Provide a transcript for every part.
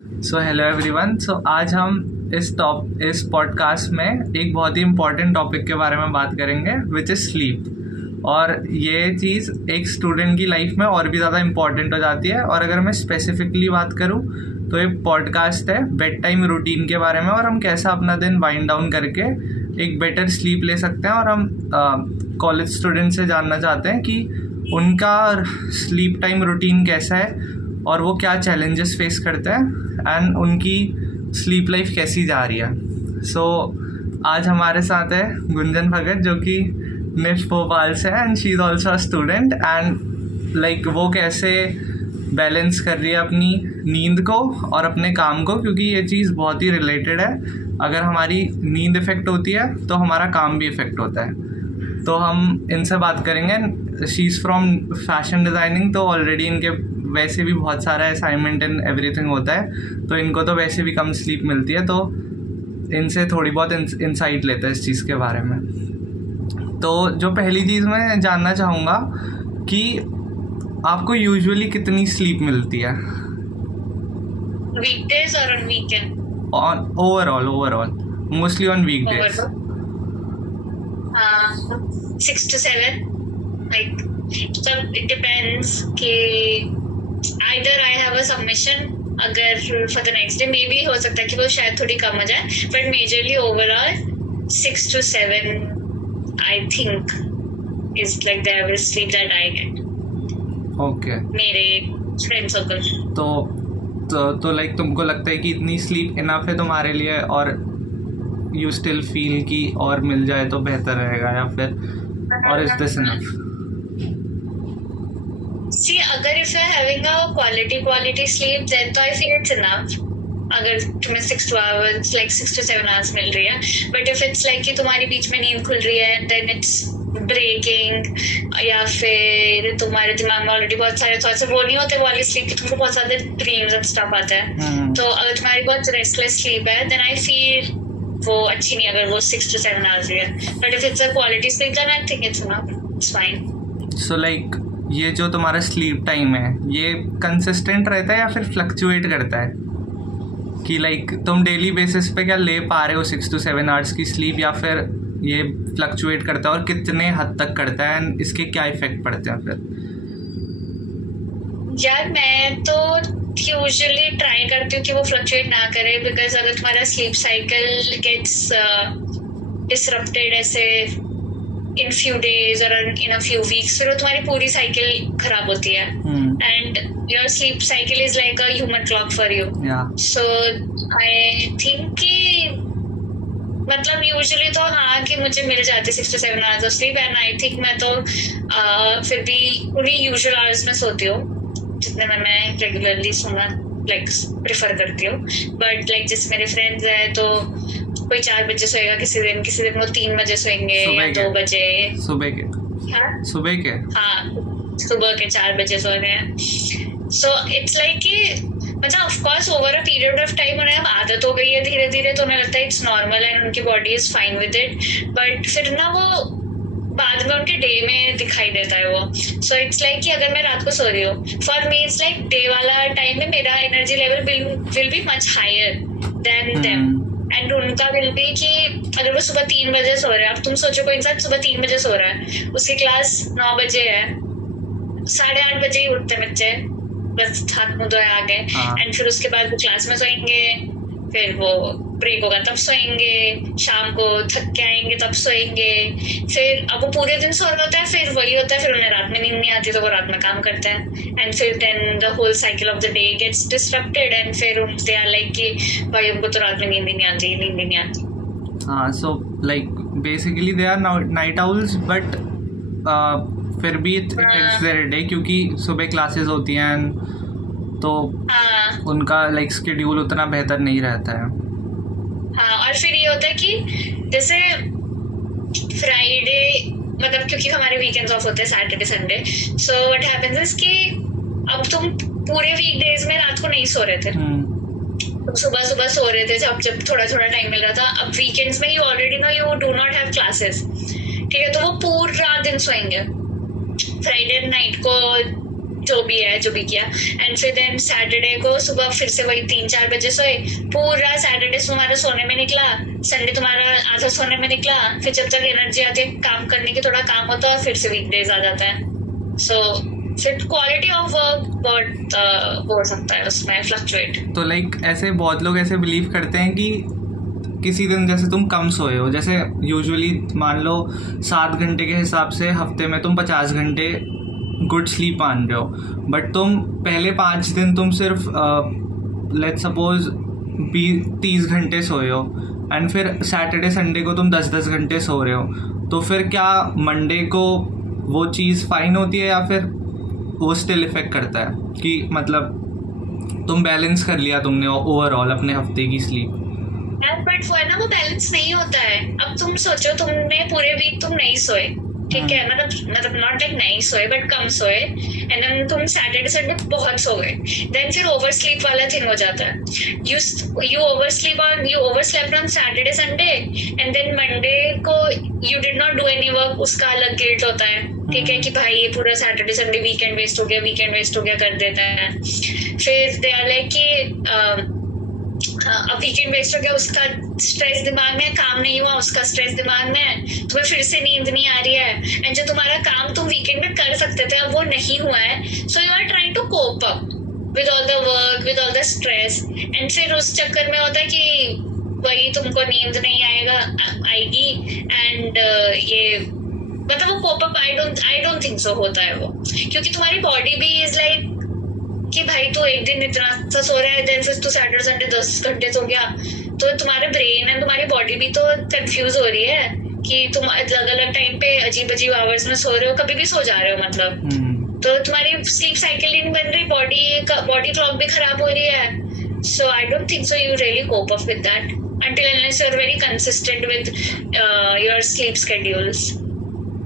So hello everyone. सो आज हम इस पॉडकास्ट में एक बहुत ही इम्पॉर्टेंट टॉपिक के बारे में बात करेंगे विच इज़ स्लीप। और ये चीज़ एक स्टूडेंट की लाइफ में और भी ज़्यादा इम्पॉर्टेंट हो जाती है। और अगर मैं स्पेसिफिकली बात करूँ तो ये पॉडकास्ट है बेड टाइम रूटीन के बारे में, और हम कैसा अपना दिन वाइंड डाउन करके एक बेटर स्लीप ले सकते हैं। और हम कॉलेज स्टूडेंट से जानना चाहते हैं कि उनका स्लीप टाइम रूटीन कैसा है और वो क्या चैलेंजेस फेस करते हैं एंड उनकी स्लीप लाइफ कैसी जा रही है। सो आज हमारे साथ है गुंजन भगत, जो कि निफ्ट भोपाल से है and she is also a student. And like वो कैसे बैलेंस कर रही है अपनी नींद को और अपने काम को, क्योंकि ये चीज़ बहुत ही रिलेटेड है। अगर हमारी नींद इफ़ेक्ट होती है तो हमारा काम भी इफ़ेक्ट होता है। तो हम इनसे बात करेंगे। She is from fashion designing, तो ऑलरेडी इनके वैसे भी बहुत सारा असाइनमेंट एंड एवरीथिंग होता है, तो इनको तो वैसे भी कम स्लीप मिलती है। तो इनसे थोड़ी बहुत इंसाइट लेते हैं इस चीज़ के बारे में। तो जो पहली चीज़ मैं जानना चाहूँगा कि आपको यूजुअली कितनी स्लीप मिलती है? वीकडेज और on weekend? On overall mostly on weekdays. 6 to 7, like सब it depends कि either I have a submission अगर for the next day, maybe हो सकता है कि वो शायद थोड़ी कम हो जाए, but majorly overall 6 to 7 I think is like the average sleep that I get. Okay. मेरे फ्रेंड सर्कल तो लाइक तुमको लगता है कि इतनी स्लीप इनफ है तुम्हारे लिए, और यू स्टिल फील कि और मिल जाए तो बेहतर रहेगा, या फिर और इज दिस इनफ? See, अगर if you're having a quality sleep, then तो I feel it's enough. अगर तुम्हें 6 to hours, like 6 to 7 hours मिल रही है, but if it's like कि तुम्हारी बीच में नींद खुल रही है, then it's breaking, या फिर तुम्हारे दिमाग में ऑलरेडी बहुत सारे थॉट्स है, वो नहीं होते वाली स्लीप कि तुमको बहुत सारे ड्रीम्स एंड स्टफ आता है। तो अगर तुम्हारी बहुत रेस्टलेस स्लीप है, then I feel वो अच्छी नहीं अगर वो 6 to 7 hours है। But if it's a quality sleep, then I think it's enough. It's fine. So like ये जो तुम्हारा स्लीप टाइम है, ये कंसिस्टेंट रहता है या फिर फ्लक्चुएट करता है? कि लाइक तुम डेली बेसिस पे क्या ले पा रहे हो 6 to 7 hours की स्लीप, या फिर ये फ्लक्चुएट करता है और कितने हद तक करता है एंड इसके क्या इफेक्ट पड़ते हैं फिर? यार मैं तो यूजुअली ट्राई करती हूँ कि वो फ्लक्चुएट ना करे, बिकॉज अगर तुम्हारा स्लीप साइकिल गेट्स डिसरप्टेड ऐसे इन फ्यू डेज और इन अ फ्यू वीक्स, फिर वो तुम्हारी पूरी साइकिल खराब होती है। And your sleep cycle is like a human clock for you. So I think कि मतलब यूजुअली तो हाँ कि मुझे मिल जाती 6 to 7 hours of sleep, and I think मैं तो फिर भी पूरी यूजुअल आवर्स में सोती हूँ जितने में मैं रेगुलरली सोना लाइक प्रेफर करती हूँ। बट लाइक जैसे मेरे फ्रेंड्स हैं तो कोई 4 बजे सोएगा, किसी दिन वो 3 बजे सोएंगे या 2 बजे सुबह के। हाँ सुबह के 4 बजे सो रहे हैं। सो इट्स लाइक कि मतलब of course over a period of time उन्हें अब आदत हो गई है धीरे धीरे, तो उन्हें लगता है इट्स नॉर्मल एंड उनकी body is fine with it. But फिर ना वो बाद में उनके डे में दिखाई देता है वो। सो इट्स लाइक कि अगर मैं रात को सो रही हूँ, for me it's like day वाला टाइम में मेरा energy level will be much higher than them, and उनका विल बी कि अगर वो सुबह 3 बजे सो रहा है, अब तुम सोचो कोई इंसान सुबह 3 बजे सो रहा है, उसकी क्लास 9 बजे है, 8:30 बजे ही उठते बच्चे, बस हाथ मुंह धोए आ गए, एंड फिर उसके बाद वो क्लास में सोएंगे, फिर वो ब्रेक होगा तब सोएंगे, शाम को थक के आएंगे तब सोएंगे, फिर अब वो पूरे दिन सो रहा होता है, फिर वही होता है, फिर उन्हें रात में नींद नहीं आती तो वो रात में काम करते हैं, एंड फिर then the whole cycle of the day gets disrupted, and फिर दे आर लाइक कि भाई हमको तो रात में नींद नहीं आती। हाँ, so like basically they are night owls, but फिर भी इट इफेक्ट्स देयर डे, क्योंकि सुबह क्लासेस होती हैं तो उनका लाइक शेड्यूल उतना बेहतर नहीं रहता है। हाँ, और फिर ये होता है कि जैसे फ्राइडे मतलब क्योंकि हमारे वीकेंड्स ऑफ होते हैं Saturday Sunday, so what happens is कि अब तुम पूरे वीकडेज में रात को नहीं सो रहे थे, तुम सुबह सो रहे थे जब थोड़ा टाइम मिल रहा था। अब वीकेंड्स में you already know you do not have classes, ठीक है, तो वो पूरा दिन सोएंगे। फ्राइडे नाइट को जो भी किया, एंड फिर देन सैटरडे को सुबह फिर से वही 3-4 बजे सोए, पूरा सैटरडे तुम्हारा सोने में निकला, संडे तुम्हारा आधा सोने में निकला, फिर जब तक एनर्जी आती है काम करने की, थोड़ा काम होता है, फिर से वीकडेज आ जाता है। सो फिर क्वालिटी ऑफ वर्क बहुत हो सकता है उसमें फ्लक्चुएट। तो लाइक ऐसे बहुत लोग ऐसे बिलीव करते हैं कि किसी दिन जैसे तुम कम सोए हो, जैसे यूजुअली मान लो 7 घंटे के हिसाब से हफ्ते में तुम 50 घंटे गुड स्लीप मान रहे हो, बट तुम पहले 5 दिन तुम सिर्फ लेट्स सपोज 30 घंटे सोए हो, एंड फिर सैटरडे संडे को तुम 10-10 घंटे सो रहे हो, तो फिर क्या मंडे को वो चीज़ फाइन होती है या फिर वो स्टिल इफेक्ट करता है कि मतलब तुम बैलेंस कर लिया तुमने ओवरऑल अपने हफ्ते की स्लीप? बट वो है ना, वो बैलेंस नहीं होता है। अब तुम सोचो तुमने पूरे वीक तुम नहीं सोए, ठीक है, मतलब नॉट लाइक नहीं सोए बट कम सोए, एंड देन तुम सैटरडे संडे बहुत सो गए, देन फिर ओवर स्लीप वाला थिंग हो जाता है। You overslept on Saturday Sunday, and then Monday को you did not do any work, उसका अलग गिल्ट होता है, ठीक है, कि भाई ये पूरा सैटरडे संडे वीकेंड वेस्ट हो गया कर देता है। फिर दे आर लाइक कि अब वीकेंड वेस्ट हो गया, उसका स्ट्रेस दिमाग में, काम नहीं हुआ उसका स्ट्रेस दिमाग में, तुम्हें फिर से नींद नहीं आ रही है, एंड जो तुम्हारा काम तुम वीकेंड में कर सकते थे अब वो नहीं हुआ है, so you are trying to cope up with all the work, with all the stress, and फिर उस चक्कर में होता है कि वही तुमको नींद नहीं आएगी, एंड ये मतलब वो cope up I don't think so होता है वो, क्योंकि तुम्हारी बॉडी भी इज लाइक कि भाई तू एक दिन इतना सा सो रहा है, देन फिर तू सैटरडे संडे 10 घंटे सो गया, तो तुम्हारे ब्रेन एंड तुम्हारी बॉडी भी तो कंफ्यूज हो रही है कि तुम अलग अलग टाइम पे अजीब आवर्स में सो रहे हो, कभी भी सो जा रहे हो, मतलब तो तुम्हारी स्लीप साइकिल नहीं बन रही, बॉडी क्लॉक भी खराब हो रही है। So I don't think so you really cope up with that until unless you're very consistent with your sleep schedules.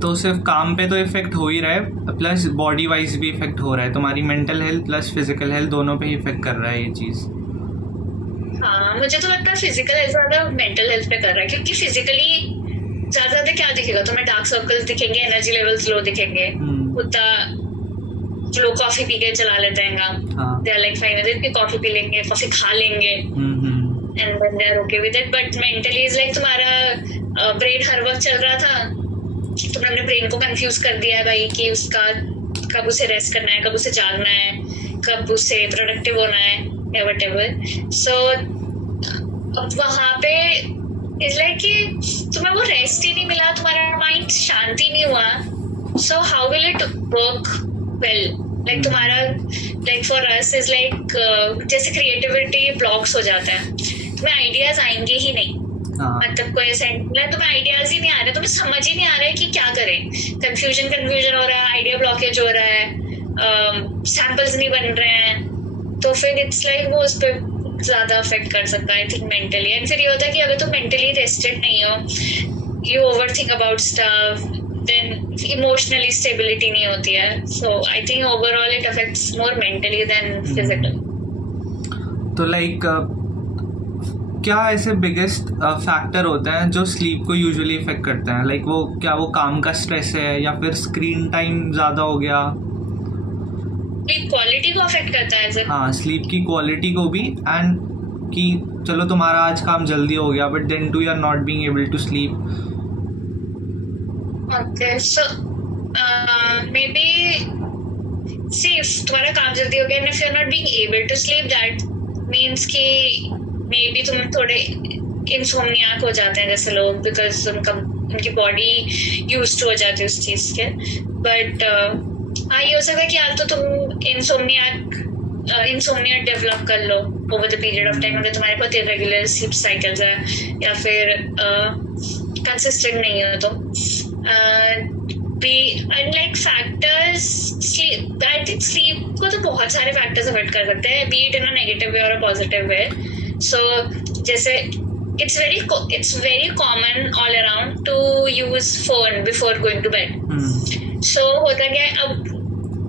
तो सिर्फ काम पे तो इफेक्ट हो ही रहा है, प्लस बॉडी वाइज भी इफेक्ट हो रहा है, तुम्हारी mental health plus physical health दोनों पे ही इफेक्ट कर रहा है ये चीज़। हाँ, मुझे तो लगता है फिजिकल हेल्थ ज़्यादा मेंटल हेल्थ पे कर रहा है, क्योंकि फिजिकली ज़्यादा क्या दिखेगा तुम्हें, डार्क सर्कल्स दिखेंगे, एनर्जी लेवल्स लो दिखेंगे, उतना लोग कॉफी पी के चला लेते हैं काम, they are like fine with it, coffee पी लेंगे, कॉफी खा लेंगे, and then they are okay with it, but mentally is like तुम्हारा ब्रेन हर वक्त चल रहा था, तुमने अपने ब्रेन को कंफ्यूज कर दिया है भाई कि उसका कब उसे रेस्ट करना है, कब उसे जागना है, कब उसे प्रोडक्टिव होना है या व्हाटएवर। सो अब वहाँ पे इज लाइक कि तुम्हें वो रेस्ट ही नहीं मिला, तुम्हारा माइंड शांति नहीं हुआ, so how will it work well, like तुम्हारा like for us is like जैसे क्रिएटिविटी ब्लॉक्स हो जाता है, तुम्हें आइडियाज आएंगे ही नहीं, मतलब कोई सेंटेंस तुम्हें आइडियाज ही नहीं आ रहे, तुम्हें समझ ही नहीं आ रहा है कि क्या करें, कंफ्यूजन हो रहा है, आइडिया ब्लॉकेज हो रहा है, सैंपल्स नहीं बन रहे हैं, तो फिर इट्स लाइक वो उस पर ज्यादा अफेक्ट कर सकता है आई थिंक मेंटली। एंड फिर ये होता है कि अगर तुम मेंटली रेस्टेड नहीं हो, you overthink about stuff, then emotionally stability नहीं होती है, so I think overall it affects more mentally than physical. तो लाइक क्या ऐसे बिगेस्ट फैक्टर होते हैं जो स्लीप को यूजुअली इफेक्ट करते हैं, लाइक वो क्या वो काम का स्ट्रेस है या फिर स्क्रीन टाइम ज़्यादा हो गया? स्लीप क्वालिटी को अफेक्ट करता है। हाँ, स्लीप की क्वालिटी को भी, एंड कि चलो तुम्हारा आज काम जल्दी हो गया but then to you are not being able to sleep. Okay, so maybe see if तुम्हारा काम जल्दी हो गया and if you are not being able to sleep, that means कि मे बी तुम थोड़े इंसोम्नियाक हो जाते हैं जैसे लोग, बिकॉज उनकी बॉडी यूज्ड हो जाती है उस चीज़ के, बट हाँ ये हो सकता है कि यार तो तुम इंसोम्निया डेवलप कर लो over the period of time, अगर तुम्हारे पास इरेगुलर स्लीप साइकिल्स है या फिर कंसिस्टेंट नहीं हो तो unlike factors sleep, I think sleep को तो बहुत सारे फैक्टर्स अफेक्ट कर सकते हैं, B it in a negative way और अ पॉजिटिव वे। सो जैसे it's very common all around to use phone before going to bed. So होता क्या है, अब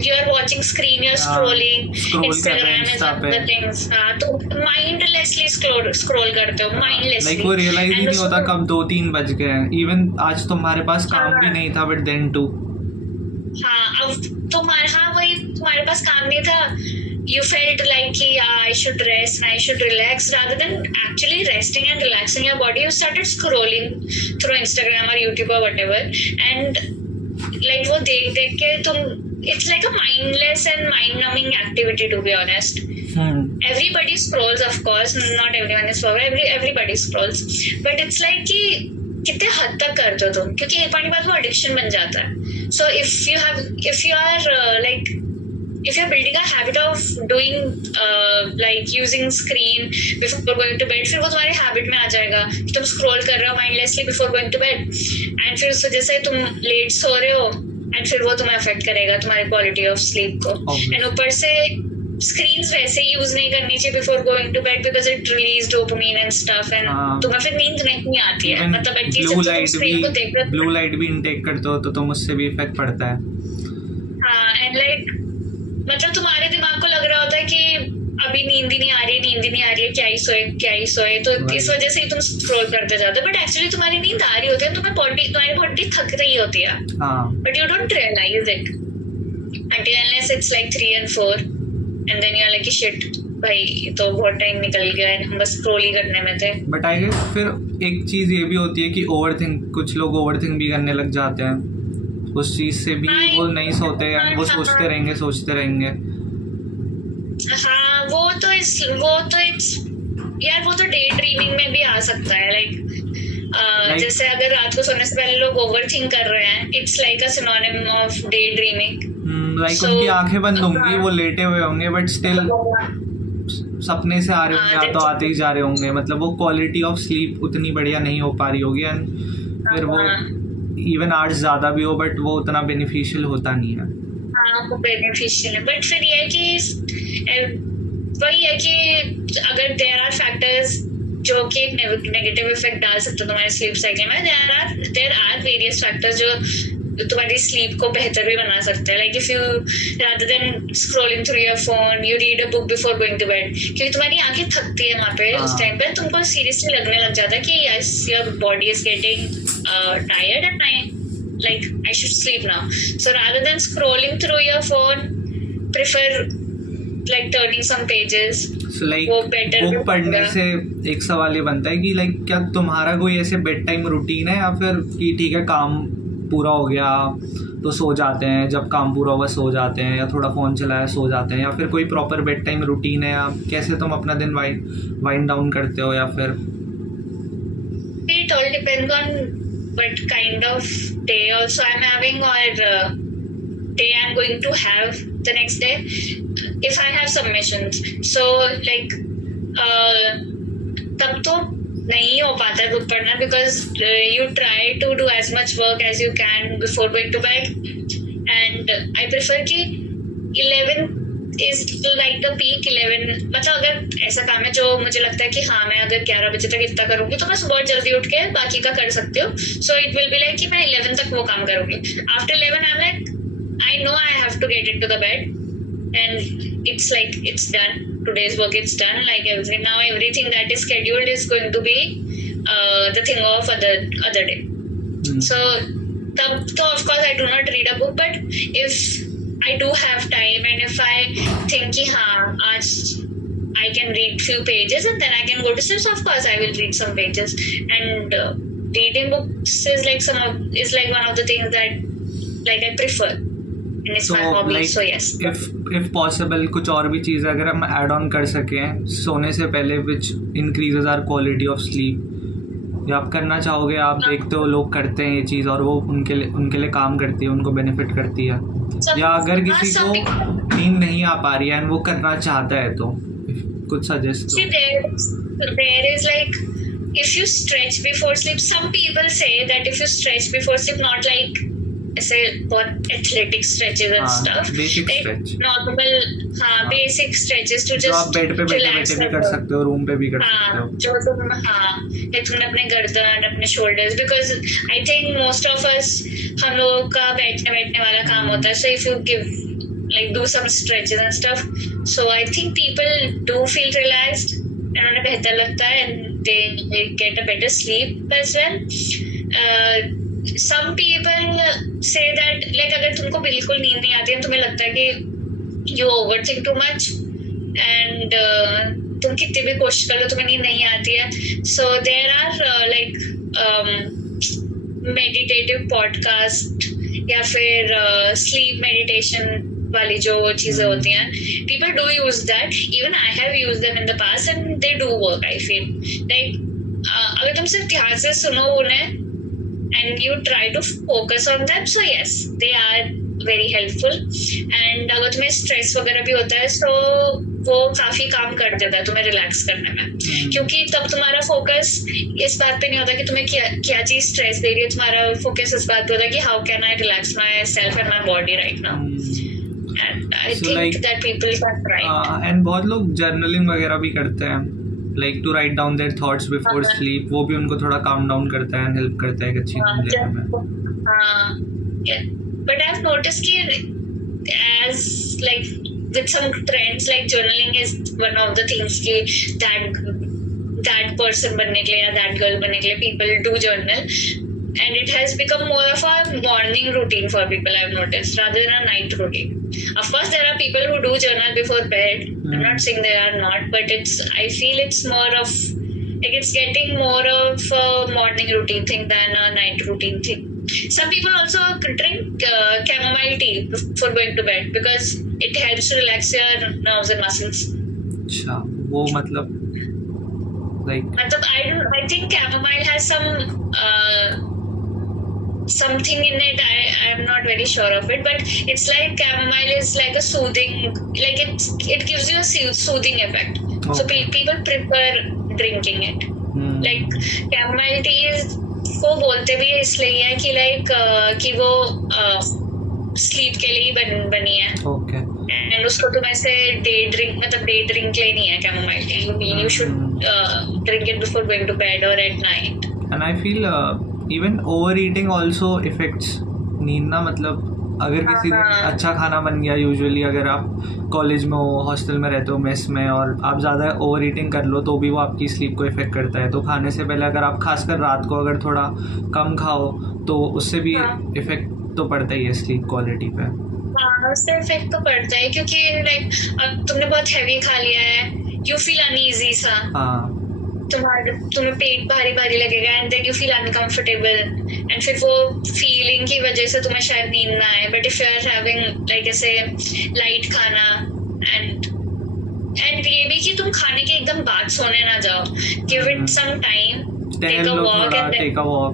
you are watching screen, you are scrolling Instagram and other things, हाँ तो mindlessly scroll करते हो, mindlessly, like वो realize ही नहीं होता कब 2-3 बज गए हैं, even आज तुम्हारे पास काम भी नहीं था but then too, हाँ अब तुम्हारा, हाँ वही तुम्हारे पास काम नहीं था, you felt like कि I should rest, I should relax, rather than actually resting and relaxing your body, you started scrolling through Instagram or YouTube or whatever, and like वो देख के तुम, it's like a mindless and mind-numbing activity, to be honest. Everybody scrolls, of course, not everyone is perfect, everybody scrolls, but it's like कि कितने हद तक करते हो तुम, क्योंकि एक पॉइंट के बाद वो एडिक्शन बन जाता है. So if you are like if you're building a habit of doing like using screen before going to bed, फिर वो तुम्हारी habit में आ जाएगा कि तुम scroll कर रहे हो mindlessly before going to bed, and फिर उस वजह से तुम late सो रहे हो, and फिर वो तुम्हें affect करेगा तुम्हारी quality of sleep को. And ऊपर से screens वैसे ही use नहीं करनी चाहिए before going to bed because it release dopamine and stuff, and तुम्हें फिर नींद नहीं आती है. मतलब at least तुम screen को देख रहे हो, blue light भी intake करते हो तो तुम उससे भी effect पड़ता है. हाँ, and like मतलब तुम्हारे दिमाग को लग रहा होता है कि अभी नींद ही नहीं आ रही है, क्या ही सोए, तो इस वजह से ही तुम स्क्रॉल करते जाते हो, बट एक्चुअली तुम्हारी नींद आ रही होती है, तुम्हारी बॉडी थक रही होती है, but you don't realise it until unless it's like 3 and 4 and then you're like shit भाई तो बहुत टाइम निकल गया है, हम बस स्क्रॉल ही करने में थे. बट आई गेस फिर एक चीज़ ये भी होती है कि कुछ लोग ओवरथिंक भी करने लग जाते हैं, उस चीज से भी वो नहीं सोते हैं, वो सोचते रहेंगे. हाँ, वो तो यार वो तो डे ड्रीमिंग में भी आ सकता है. लाइक जैसे अगर रात को सोने से पहले लोग ओवरथिंक कर रहे हैं, it's like a synonym of day dreaming. Like उनकी आंखें बंद होंगी, वो लेटे हुए होंगे, बट स्टिल सपने से आ रहे होंगे, या तो आते ही जा रहे होंगे. मतलब वो क्वालिटी ऑफ स्लीप उतनी बढ़िया नहीं हो पा रही होगी, एंड फिर वो इवन आवर्स ज़्यादा भी हो बट वो उतना बेनिफिशियल होता नहीं है. हाँ, वो बेनिफिशियल है, बट फिर ये है कि वही है कि अगर देयर आर फैक्टर्स जो कि एक नेगेटिव इफेक्ट डाल सकते हो तुम्हारे स्लीप साइकिल में, देयर आर वेरियस फैक्टर्स जो तुम्हारी स्लीप को बेहतर भी बना सकते हैं. Like if you rather than scrolling through your phone, you read a book before going to bed, क्योंकि तुम्हारी आंखें थकती है वहाँ पे. उस टाइम पे तुमको सीरियसली लगने लग जाता है कि yes your body is getting tired and I should sleep now. So rather than scrolling through your phone, prefer like turning some pages. So like book पढ़ने से एक सवाल ये बनता है कि लाइक क्या तुम्हारा कोई ऐसे बेड टाइम रूटीन है, या फिर कि ठीक है काम पूरा हो गया तो सो जाते हैं, जब काम पूरा हुआ सो जाते हैं, या थोड़ा फ़ोन चलाया सो जाते हैं, या फिर कोई प्रॉपर बेड टाइम रूटीन है, या कैसे तुम अपना दिन वाइंड डाउन करते हो, या फिर it all depends on what kind of day also I'm having, or day I'm going to have the next day. If I have submissions, so like तब तो नहीं हो पाता है बुक पढ़ना, because you try to do as much work as you can before going to bed, and I prefer कि 11 is like the peak. 11 मतलब अगर ऐसा काम है जो मुझे लगता है कि हाँ मैं अगर 11 बजे तक इतना करूँगी तो मैं सुबह जल्दी उठ के बाकी का कर सकती हूँ. So it will be like कि मैं 11 तक वो काम करूँगी. After 11 I'm like I know I have to get into the bed, and it's like it's done. Today's work it's done. Like everything that is scheduled is going to be the thing of other day. So तब तो of course I do not read a book, but if I do have time and if I think कि हाँ आज I can read few pages and then I can go to sleep, so of course I will read some pages. And reading books is like one of the things that like I prefer, and it's my hobby. Like, so yes, if possible कुछ और भी चीज़ अगर हम add on कर सकें सोने से पहले which increases our quality of sleep, या आप करना चाहोगे? आप देखते हो लोग करते हैं ये चीज़ और वो उनके लिए काम करती है, उनको बेनिफिट करती है. या अगर किसी को नींद नहीं आ पा रही है एंड वो करना चाहता है तो कुछ suggest. there is like if you stretch before sleep, some people say that if you stretch before sleep, not like ऐसे बहुत athletic stretches and stuff, basic normal basic stretches to just आप bed पे बैठे भी कर सकते हो, room पे भी कर सकते हो. जो तुमने अपने गर्दन अपने shoulders, because I think most of us हम लोगों का बैठने वाला काम होता है. सो if you give like do some stretches and stuff, so I think people do feel relaxed and उन्हें बेहतर लगता है and they get a better sleep as well. Some people say that like अगर तुमको बिल्कुल नींद नहीं आती है, तुम्हें लगता है कि you overthink too much, and तुम कितनी भी कोशिश कर लो तुम्हें नींद नहीं आती है. So there are meditative podcast या फिर sleep meditation वाली जो चीजें होती हैं, people do use that. Even I have used them in the past and they do work. I feel like अगर तुम सिर्फ ध्यान से सुनो उन्हें and you try to focus on them, so yes, they are very helpful. And अगर तुम्हें stress वगैरह भी होता है तो वो काफी काम कर देता है तुम्हें रिलैक्स करने में, क्योंकि तब तुम्हारा फोकस इस बात पे नहीं होता कि तुम्हें क्या चीज स्ट्रेस दे रही है. तुम्हारा फोकस इस बात पे होता है कि how can I relax my self and my body right now. And I think that people can write. And बहुत लोग जर्नलिंग वगैरह भी करते हैं, like to write down their thoughts before sleep. वो भी उनको थोड़ा calm down करता है and help करता है एक अच्छी नींद लेने में. Yeah. But I've noticed कि as like with some trends, like journaling is one of the things कि that person बनने के लिए या that girl बनने के लिए people do journal. And it has become more of a morning routine for people, I've noticed, rather than a night routine. Of course, there are people who do journal before bed. I'm not saying there are not, but I feel it's more of, like it's getting more of a morning routine thing than a night routine thing. Some people also drink chamomile tea before going to bed because it helps to relax your nerves and muscles. अच्छा, वो मतलब like. I think chamomile has something in it. I'm not very sure of it, but it's like chamomile is like a soothing, like it gives you a soothing effect. Okay. So people prefer drinking it. Like chamomile tea को बोलते भी इसलिए है कि like कि वो sleep के लिए बनी है. Okay. And उसको तुम ऐसे day drink लेनी है chamomile tea. You should drink it before going to bed or at night. And I feel even overeating also affects नींद ना. मतलब अगर किसी दिन अच्छा खाना बन गया, यूजुअली अगर आप कॉलेज में हो, हॉस्टल में रहते हो, मेस में, और आप ज़्यादा ओवर ईटिंग कर लो तो भी वो आपकी स्लीप को इफेक्ट करता है. तो खाने से पहले अगर आप खासकर रात को अगर थोड़ा कम खाओ तो उससे भी इफेक्ट तो पड़ता ही है स्लीप क्वालिटी पे. उससे इफेक्ट तो पड़ता है क्योंकि लाइक तुमने बहुत हैवी खा लिया है, यू फील अनईजी सा. हाँ, तुम्हें पेट भारी लगेगा and then you feel uncomfortable and फिर वो फीलिंग की वजह से तुम्हें शायद नींद ना आए. But if you are having like ऐसे लाइट खाना एंड ये भी कि तुम खाने के एकदम बाद सोने ना जाओ, give it some time, take a walk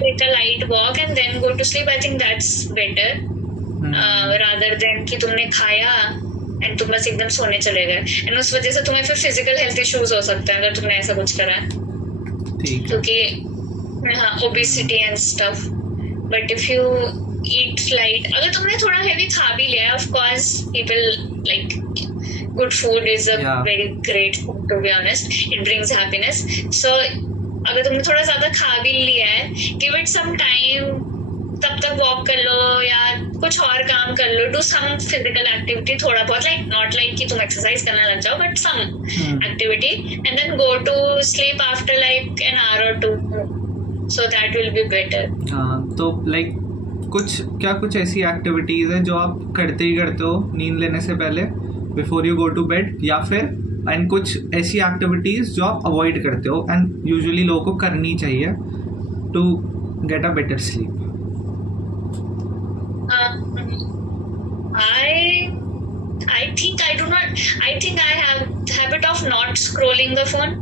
take a light walk and then go to sleep. I think that's better rather than कि तुमने खाया एंड तुम बस एकदम सोने चले गए एंड उस वजह से तुम्हें फिर फिजिकल हेल्थ इश्यूज हो सकते हैं अगर तुमने ऐसा कुछ करा है. क्योंकि हाँ, obesity and stuff. But if you eat light, अगर तुमने थोड़ा हेवी खा भी लिया, of course people like good food is a very great food to be honest, it brings happiness. So अगर तुमने थोड़ा ज्यादा खा भी लिया है, गिव इट सम टाइम, तब तक वॉक कर लो या कुछ और काम कर लो, डू सम फिजिकल एक्टिविटी थोड़ा बहुत, लाइक नॉट लाइक कि तुम एक्सरसाइज करने लग जाओ, but some activity and then go to sleep after like an hour और two, so that will be better. हाँ, तो लाइक कुछ ऐसी एक्टिविटीज है जो आप करते ही करते हो नींद लेने से पहले before you go to bed, या फिर एंड कुछ ऐसी एक्टिविटीज जो आप अवॉइड करते हो एंड यूजुअली लोगों को करनी चाहिए to get a better sleep? I think I have habit of not scrolling the phone.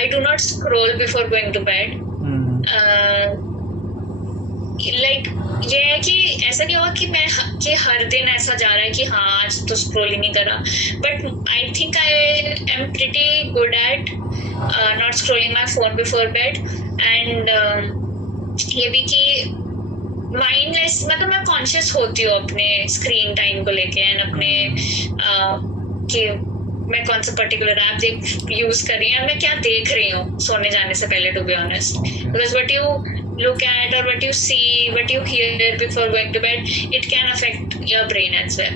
I do not scroll before going to bed. Like ये है कि ऐसा नहीं होगा कि हर दिन ऐसा जा रहा है कि हाँ आज तो स्क्रोल ही नहीं करा, but I think I am pretty good at not scrolling my phone before bed. And ये भी कि माइंडलेस, मतलब मैं कॉन्शियस होती हूँ अपने स्क्रीन टाइम को लेके एंड अपने कि मैं कौन सा पर्टिकुलर ऐप यूज कर रही हूँ, मैं क्या देख रही हूँ सोने जाने से पहले, to be honest. Because what you look at or what you see, what you hear before going to bed, it can affect your brain as well.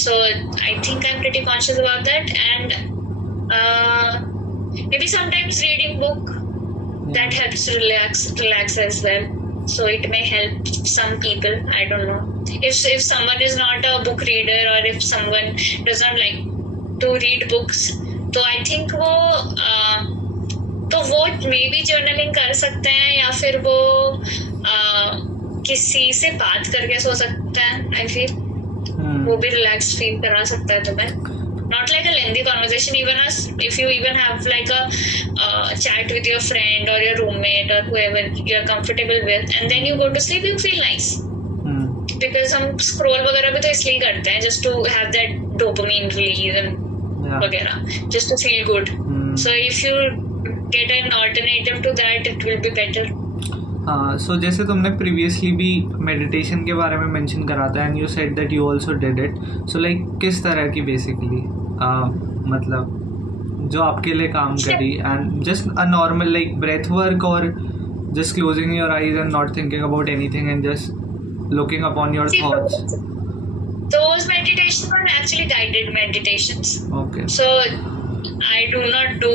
So I think I'm pretty conscious about that. And maybe sometimes reading book that helps to relax as well. So it may help some people, I don't know. if someone is not a book reader or if someone does not like to read books, तो I think वो may be journaling कर सकते हैं या फिर वो किसी से बात करके सो सकते हैं. आई फील वो भी रिलैक्स फील करा सकता है तुम्हें. Not like a lengthy conversation, even if you even have like a chat with your friend or your roommate or whoever you're comfortable with, and then you go to sleep, you feel nice. Because हम scroll वगैरह भी तो इसलिए करते हैं, just to have that dopamine release and वगैरह, just to feel good. So if you get an alternative to that, it will be better. हाँ, सो जैसे तुमने प्रीवियसली भी मेडिटेशन के बारे में मेंशन करा था and you said that you also did it. So like किस तरह की बेसिकली मतलब जो आपके लिए काम करी, and just a normal like breath work और just closing your eyes and not thinking about anything and just looking upon your thoughts? Those meditations are actually guided meditations. Okay. So I do not do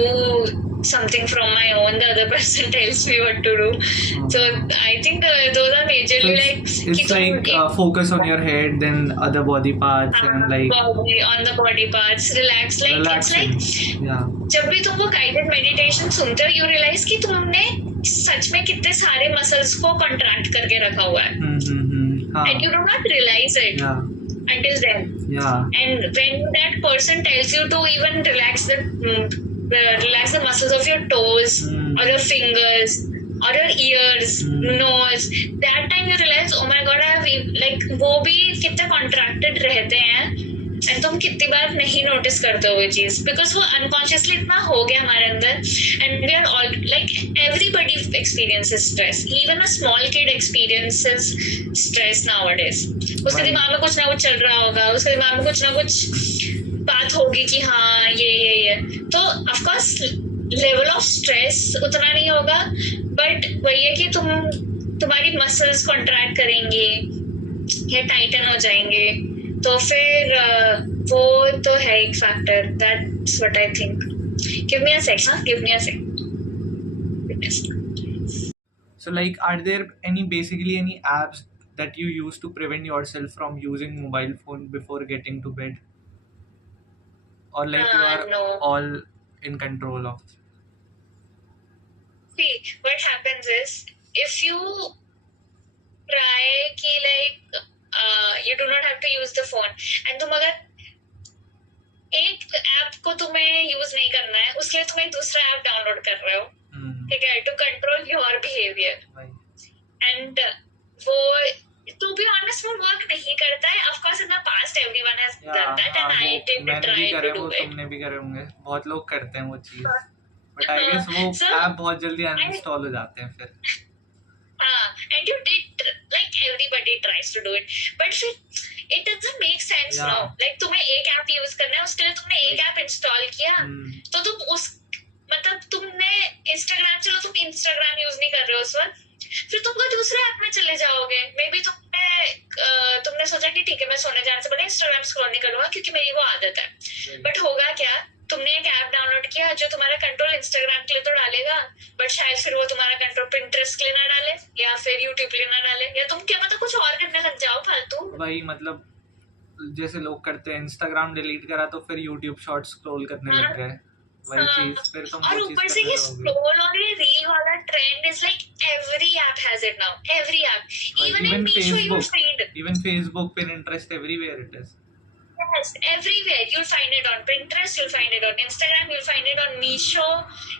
something from my own. The other person tells me what to do. So I think those are majorly so it's like focus on your head, then other body parts and like on the body parts, relax. Like relaxing. It's like yeah. जब भी तुम वो guided meditation सुनते हो, you realize कि तुमने सच में कितने सारे muscles को contract करके रखा हुआ है. And you do not realize it until then. Yeah. And when that person tells you to even relax the muscles of your toes or your fingers or your ears, nose, that time you realize, oh my god, like वो भी कितने contracted रहते हैं. And तुम कितनी बार नहीं notice करते हो वो चीज, बिकॉज वो अनकॉन्शियसली इतना हो गया हमारे अंदर. And we are all like everybody experiences stress, even a small kid experiences stress nowadays. उसके दिमाग में कुछ ना कुछ चल रहा होगा, उसके दिमाग में कुछ ना कुछ बात होगी कि हाँ ये. तो of course level of stress उतना नहीं होगा, बट वही है कि तुम्हारी मसल्स कॉन्ट्रैक्ट करेंगे या टाइटन हो जाएंगे, तो फिर वो तो है एक फैक्टर. That's what I think. Give me a sec. So like, are there basically any apps that you use to prevent yourself from using mobile phone before getting to bed, or like you are no. all in control of? See, what happens is, if you try कि like you do not have to use the phone, and तुम अगर एक app को तुम्हें use नहीं करना है, उसके लिए तुम एक दूसरा ऐप डाउनलोड कर रहे हो, ठीक है, to control your behaviour. And वो टू बी ऑनेस्ट वो वर्क नहीं करता है. Of course in the past everyone has done that and I did try to do it. तुमने भी करे होंगे, बहुत लोग करते हैं वो चीज, बट आई गेस वो ऐप बहुत जल्दी अनइंस्टॉल हो जाते हैं फिर. And you did, like everybody tries to do it, but it doesn't make sense now. Like तुम्हें एक ऐप यूज करना है, उसके लिए तुमने एक ऐप इंस्टॉल किया, तो तुम उस मतलब तुमने इंस्टाग्राम, चलो तुम इंस्टाग्राम यूज नहीं कर रहे हो उस वक्त, फिर तुम कोई दूसरे ऐप में चले जाओगे. मे बी तुमने सोचा कि ठीक है मैं सोने जाने से पहले इंस्टाग्राम स्क्रॉल नहीं करूंगा क्योंकि मेरी वो आदत है. बट होगा क्या, तुमने एक ऐप डाउनलोड किया जो तुम्हारा कंट्रोल इंस्टाग्राम के लिए तो डालेगा, बट शायद फिर वो तुम्हारा कंट्रोल पिंटरेस्ट के लिए ना डाले, या फिर यूट्यूब के लिए ना डाले, या तुम क्या मतलब कुछ और करने लग जाओ फालतू. भाई मतलब जैसे लोग करते हैं, इंस्टाग्राम डिलीट करा तो फिर यूट्यूब शॉर्ट्स स्क्रॉल करने लग गए. वही चीज फिर तुम और ऊपर से ये स्क्रॉल और ये रील वाला trend is like every app has it now. Every app, even in Meesho you will find, even Facebook, Pinterest, everywhere it is. Yes, everywhere. You'll find it on Pinterest, you'll find it on Instagram, you'll find it on Meesho,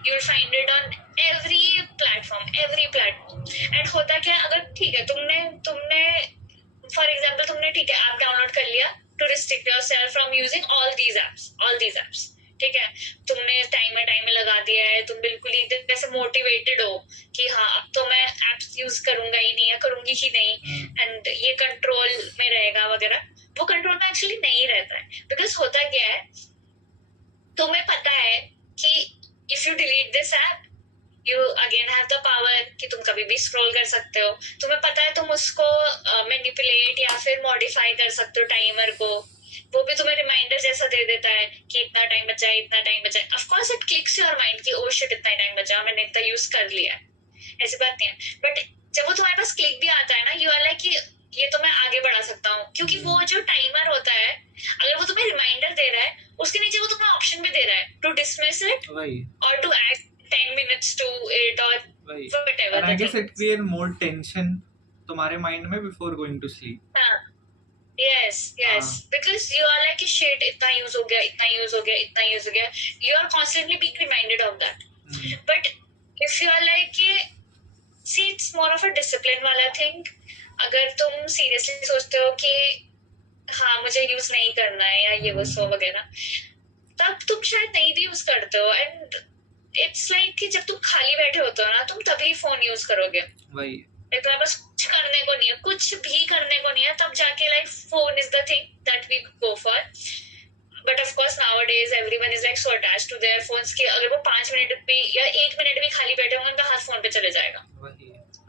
you'll find it on every platform. And होता क्या, अगर ठीक है तुमने for example तुमने ठीक है app download कर लिया to restrict yourself from using all these apps, ठीक है, तुमने टाइमर लगा दिया है, तुम बिल्कुल ही जैसे मोटिवेटेड हो कि हाँ अब तो मैं एप्स यूज करूंगा ही नहीं या करूंगी ही नहीं, एंड ये कंट्रोल में रहेगा वगैरह. वो कंट्रोल में एक्चुअली नहीं रहता है, बिकॉज होता क्या है, तुम्हें पता है कि if you delete this app you again have the power कि तुम कभी भी स्क्रॉल कर सकते हो. तुम्हें पता है तुम उसको मैनिपुलेट या फिर मॉडिफाई कर सकते हो टाइमर को. वो भी तुम्हें रिमाइंडर जैसा दे देता है कि इतना टाइम बचा है. Of course it clicks your mind कि ओ शिट इतना टाइम बचा, मैंने इतना यूज कर लिया. ऐसी बात नहीं है, बट जब वो तुम्हारे पास क्लिक भी आता है ना, यू आर लाइक कि ये तो मैं आगे बढ़ा सकता हूँ, क्योंकि वो जो टाइमर होता है, अगर वो तुम्हें रिमाइंडर दे रहा है, उसके नीचे वो तुम्हें ऑप्शन भी दे रहा है टू डिसमिस इट वही और to add 10 minutes to it or वही whatever and I the guess thing it is. create more tension तुम्हारे माइंड में before going to sleep. हाँ, yes, yes, हाँ. because you are like shit, इतना use हो गया, इतना यूज हो गया, इतना यूज हो गया, you are constantly being reminded of that. But if you are like, see, it's more of a discipline वाला thing. अगर तुम seriously सोचते हो कि हाँ मुझे यूज नहीं करना है या ये वो सो वगैरह, तब तुम शायद नहीं भी यूज करते हो. एंड इट्स लाइक कि जब तुम खाली बैठे होते हो ना, तुम तभी फोन यूज करोगे. वही तुम्हारे पास कुछ करने को नहीं है, कुछ भी करने को नहीं है, तब जाके like phone is the thing that we go for. But of course nowadays everyone is like so attached to their phones कि अगर वो 5 मिनट भी या 1 मिनट भी खाली बैठे होंगे, उनका हाथ फोन पे चले जाएगा.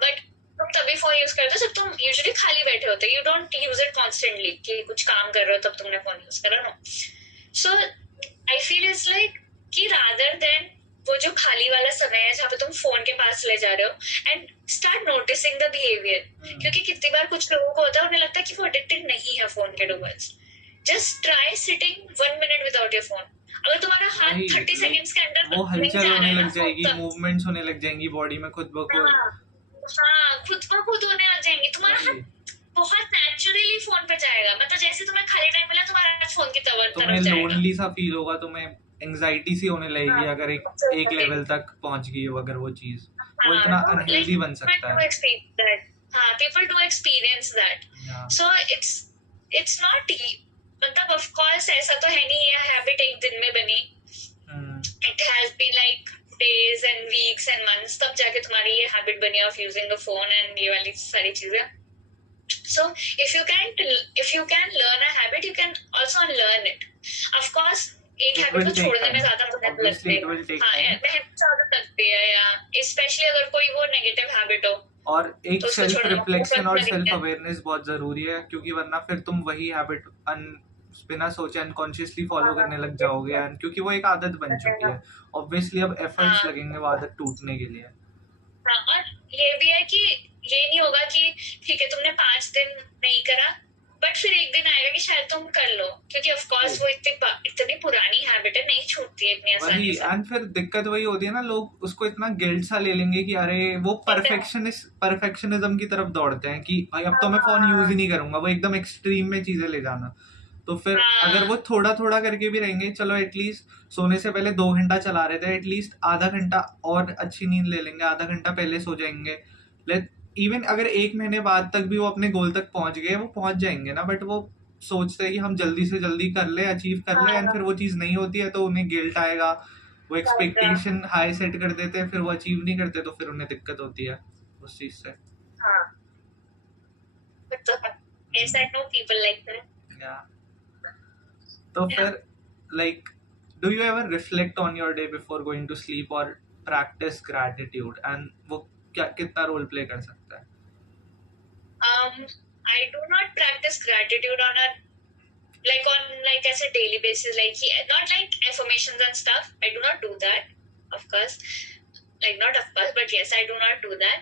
बट तुम तभी फोन यूज करते हो जब तुम यूजुअली खाली बैठे होते हो. You don't use it constantly कि कुछ काम कर रहे हो तब तुमने फोन यूज करा. No. So I feel is like कि रादर देन वो जो खाली वाला समय है जहाँ पे तुम फोन के पास ले जा रहे हो, and start noticing the behaviour. क्योंकि कितनी बार कुछ लोगों को होता है, उन्हें लगता है कि वो एडिक्टेड नहीं है फोन के towards. Just try sitting 1 minute without your phone. अगर तुम्हारा हाथ 30 सेकंड्स के अंदर वो हलचल होने लग जाएगी, तब- मूवमेंट्स होने लग जाएंगी बॉडी में खुद ब खुद. हाँ, खुद ब खुद होने लग जाएंगे. तुम्हारा हाथ बहुत नेचुरली फोन पे जाएगा. मतलब जैसे तुम्हें खाली टाइम मिला, तुम्हारा हाथ फोन की तरफ तुम्हें जाएगा. लोनली सा फील होगा, तुम्हें एंजाइटी सी होने लगेगी हाँ, अगर एक exactly. लेवल तक पहुंच गई हो अगर वो चीज. वो हाँ, इतना like, अनहेल्दी बन सकता people do है. experience that. हाँ, people do experience that. Yeah. So it's not मतलब of course ऐसा तो है नहीं, ये हैबिट एक दिन में बनी. It has been like days and weeks and months, तब जाके तुम्हारी ये हैबिट बनी of using the phone and ये वाली सारी चीजें. So if you can learn a habit, you can also unlearn it. Of course एक It हैबिट will को take छोड़ने में time. ज्यादा मेहनत Obviously, लगती it will है. take हाँ, time. मेहनत ज्यादा लगती है, या स्पेशली अगर कोई वो नेगेटिव हैबिट हो. और एक तो उसको सेल्फ छोड़ना रिफ्लेक्शन बहुत और लगता सेल्फ है. अवेयरनेस बहुत जरूरी है, क्योंकि वरना फिर तुम वही हैबिट बिना सोचे अनकॉन्शियसली फॉलो करने लग जाओगे. एंड क्योंकि वो एक आदत बन चुकी है, ऑब्वियसली अब एफर्ट्स हाँ. लगेंगे वो आदत टूटने के लिए. हाँ, और ये भी है कि ये नहीं होगा कि ठीक है तुमने 5 दिन नहीं करा, बट फिर एक दिन आएगा कि शायद तुम कर लो, क्योंकि ऑफ कोर्स वो इतनी पुरानी हैबिट है, नहीं छूटती है इतनी आसानी वही. से. एंड फिर दिक्कत वही होती है ना, लोग उसको इतना गिल्ट सा ले लेंगे कि अरे वो परफेक्शनिज्म की तरफ दौड़ते हैं कि भाई अब तो मैं फोन यूज ही नहीं करूंगा. वो एकदम एक्सट्रीम में चीजें ले जाना. तो फिर अगर वो थोड़ा थोड़ा करके भी रहेंगे, चलो एटलीस्ट सोने से पहले 2 घंटा चला रहे थे, एटलीस्ट आधा घंटा और अच्छी नींद ले लेंगे, आधा घंटा पहले सो जाएंगे. इवन अगर 1 महीने बाद तक भी वो अपने गोल तक पहुंच गए, वो पहुंच जाएंगे ना. बट वो सोचते हैं कि हम जल्दी से जल्दी कर ले, अचीव कर ले, एंड फिर वो चीज नहीं होती है तो उन्हें गिल्ट आएगा. वो एक्सपेक्टेशन हाई सेट कर देते हैं, फिर वो अचीव नहीं करते तो फिर उन्हें दिक्कत होती है उस चीज से. हाँ, तो yes, I know people like that. Yeah. तो फिर like do you ever reflect on your day before going to sleep or practice gratitude, and वो क्या कितना रोल प्ले कर सकता है? I do not practice gratitude on as a daily basis, not like affirmations and stuff. I do not do that, of course. Not of course, but yes, I do not do that.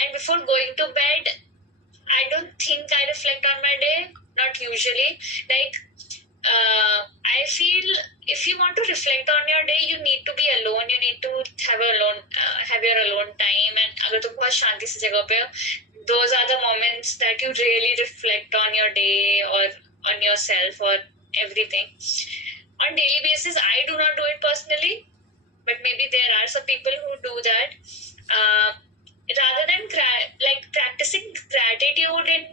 And before going to bed, I don't think I reflect on my day. Not usually. I feel if you want to reflect on your day, you need to be alone. You need to have your alone time. And अगर तुम बहुत शांति से जगह पे हो, those are the moments that you really reflect on your day or on yourself or everything. On daily basis, I do not do it personally, but maybe there are some people who do that. Rather than practicing gratitude in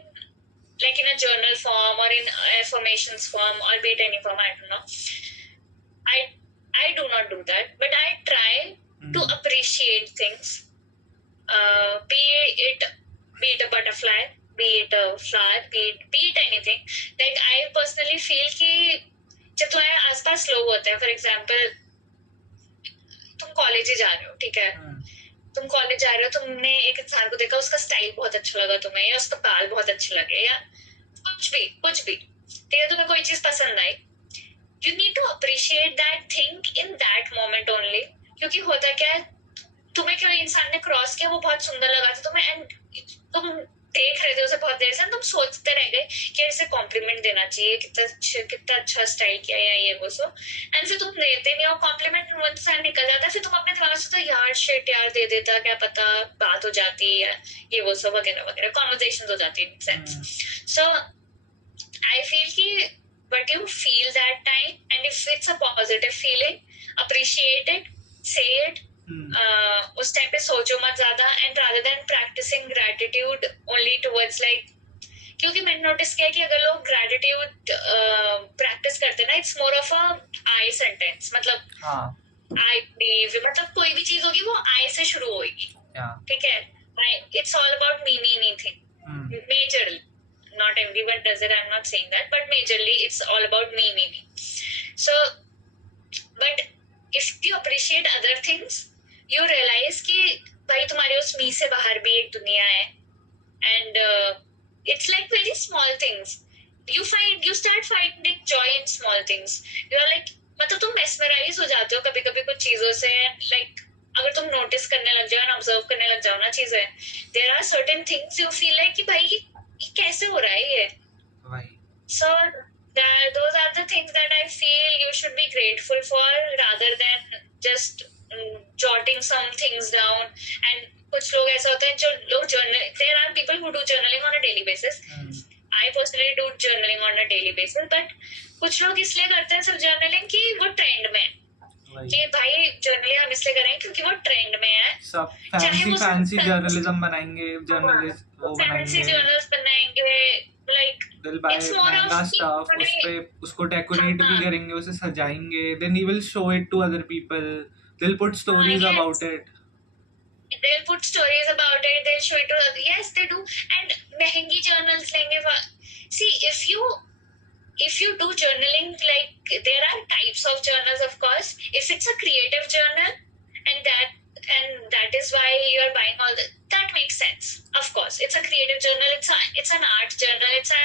a journal form or in affirmations form or be it any form, I don't know. I do not do that, but I try to appreciate things. Be it a butterfly, be it a flower, be it anything. I personally feel कि जब तुम्हारे आसपास लोग होते हैं, for example तुम college ही जा रहे हो, ठीक है, तुम कॉलेज जा रहे हो, तुमने एक इंसान को देखा, उसका स्टाइल बहुत अच्छा लगा तुम्हें, या उसका बाल बहुत अच्छे लगे, या कुछ भी ठीक है, तुम्हें कोई चीज पसंद आई, you need to appreciate that thing in that moment only. क्योंकि होता क्या है, तुम्हें कोई इंसान ने क्रॉस किया, वो बहुत सुंदर लगा था तुम्हें, एंड तुम देख रहे थे उसे बहुत देर से, तुम सोचते रह गए कि इसे कॉम्प्लीमेंट देना चाहिए, कितना अच्छा स्टाइल किया या ये वो सो, एंड फिर तुम देते नहीं हो कॉम्प्लीमेंट, मुंह से निकल जाता है, फिर तुम अपने दिमाग से तो यार शिट यार दे देता, क्या पता बात हो जाती है ये वो सो वगैरह वगैरह, कॉन्वर्सेशन हो जाती है in sense. So I feel कि but you feel that time, and if it's a positive feeling, appreciate it, say it. उस टाइम पे सोचो मत ज्यादा, and rather than practising gratitude only towards like, क्योंकि मैंने नोटिस किया कि अगर लोग ग्रैटिट्यूड प्रैक्टिस करते ना, it's more of a I sentence, मतलब आई बिलीव, मतलब कोई भी चीज होगी वो आई से शुरू होगी, ठीक है. It's all about me thing majorly, not everyone does it, I'm not saying that, but majorly it's all about me. So but if you appreciate other things, you realize कि भाई तुम्हारे उस मी से बाहर भी एक दुनिया है, and it's like very small things. You start finding joy in small things. You're like, मतलब तुम mesmerize हो जाते हो कभी कभी कुछ चीजों से, like अगर तुम नोटिस करने लग जाओ, ऑब्जर्व करने लग जाओ ना चीजें, there are certain things you feel like कि भाई कैसे हो रहा है ये. So those are the things that I feel you should be grateful for, rather than just jotting some things down. And कुछ लोग ऐसा होते हैं जो लोग there are people who do journaling on a daily basis. I personally do journaling on a daily basis, but कुछ लोग इसलिए करते हैं सिर्फ journaling कि वो ट्रेंड में, कि भाई जर्नलिंग हम इसलिए करेंगे क्योंकि वो ट्रेंड में है. सब फैंसी जर्नलिज्म बनाएंगे, जर्नलिस्ट वो फैंसी जर्नल्स बनाएंगे, लाइक इट्स महंगा स्टफ, उस पे उसको डेकोरेट भी करेंगे, उसे सजाएंगे, then he will show it to other people, they will put stories about it, they'll put stories about it, they'll show it to others. Yes, they do. And महंगी journals लेंगे. See, if you do journaling, like there are types of journals, of course. If it's a creative journal, and that is why you are buying all that makes sense. Of course, it's a creative journal, it's an art journal, it's a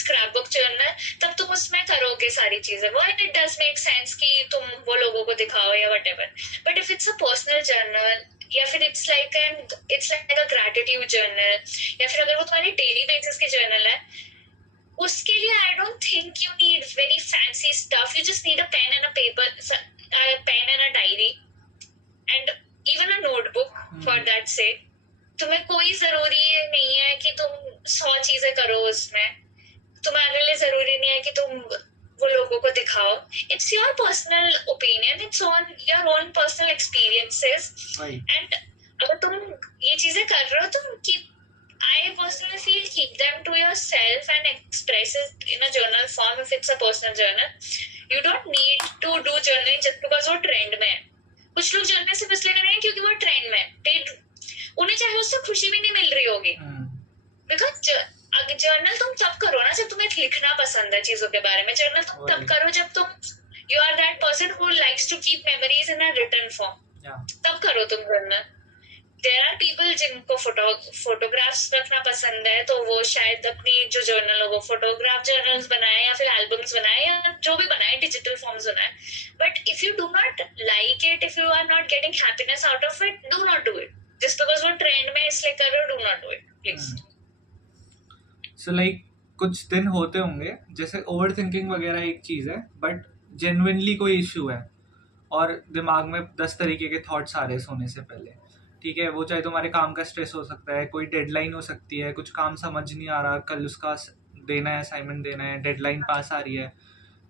scrapbook journal. तब तुम उसमें करोगे सारी चीजें वो, and it does make sense कि तुम वो लोगों को दिखाओ या whatever. But if it's a personal journal, या फिर it's like a gratitude journal, या फिर अगर वो तुम्हारी daily basis की journal है, उसके लिए I don't think you need very fancy stuff. You just need a pen and a paper, a pen and a diary, and even a notebook for that sake. तुम्हें कोई जरूरी नहीं है कि तुम 100 चीजें करो उसमें, तुम्हारे लिए जरूरी नहीं है कि तुम वो लोगों को दिखाओ. It's your personal opinion, it's on your own personal experiences. And अगर तुम ये चीजें कर रहे हो, तुम I personally feel keep them to yourself and express it in a journal form if it's a personal journal. You don't need to do journaling just because वो trend में है. कुछ लोग journal सिर्फ इसलिए कर रहे हैं क्योंकि वो ट्रेंड में है, उन्हें चाहे उससे खुशी भी नहीं मिल रही होगी. बिकॉज जर्नल तुम तब करो ना जब तुम्हें लिखना पसंद है चीजों के बारे में. जर्नल तुम तब करो जब तुम you are that person who likes to keep memories in a written form. तब करो तुम जर्नल. There are people जिनको फोटोग्राफ्स रखना पसंद है, तो वो शायद अपनी जो जर्नल हो वो फोटोग्राफ जर्नल्स बनाए या फिर एल्बम्स बनाए या जो भी बनाए, डिजिटल फॉर्म्स बनाए. But if you do not like it, if you are not getting happiness out of it, do not do it. Just because वो ट्रेंड में इसलिए कर रहे हो, do not do it please. So like कुछ दिन होते होंगे जैसे ओवर थिंकिंग वगैरह एक चीज़ है, बट जेन्युइनली कोई इशू है और दिमाग में 10 तरीके के थॉट्स आ रहे सोने से पहले, ठीक है. वो चाहे तुम्हारे काम का स्ट्रेस हो सकता है, कोई डेडलाइन हो सकती है, कुछ काम समझ नहीं आ रहा, कल उसका देना है, असाइनमेंट देना है, डेडलाइन पास आ रही है.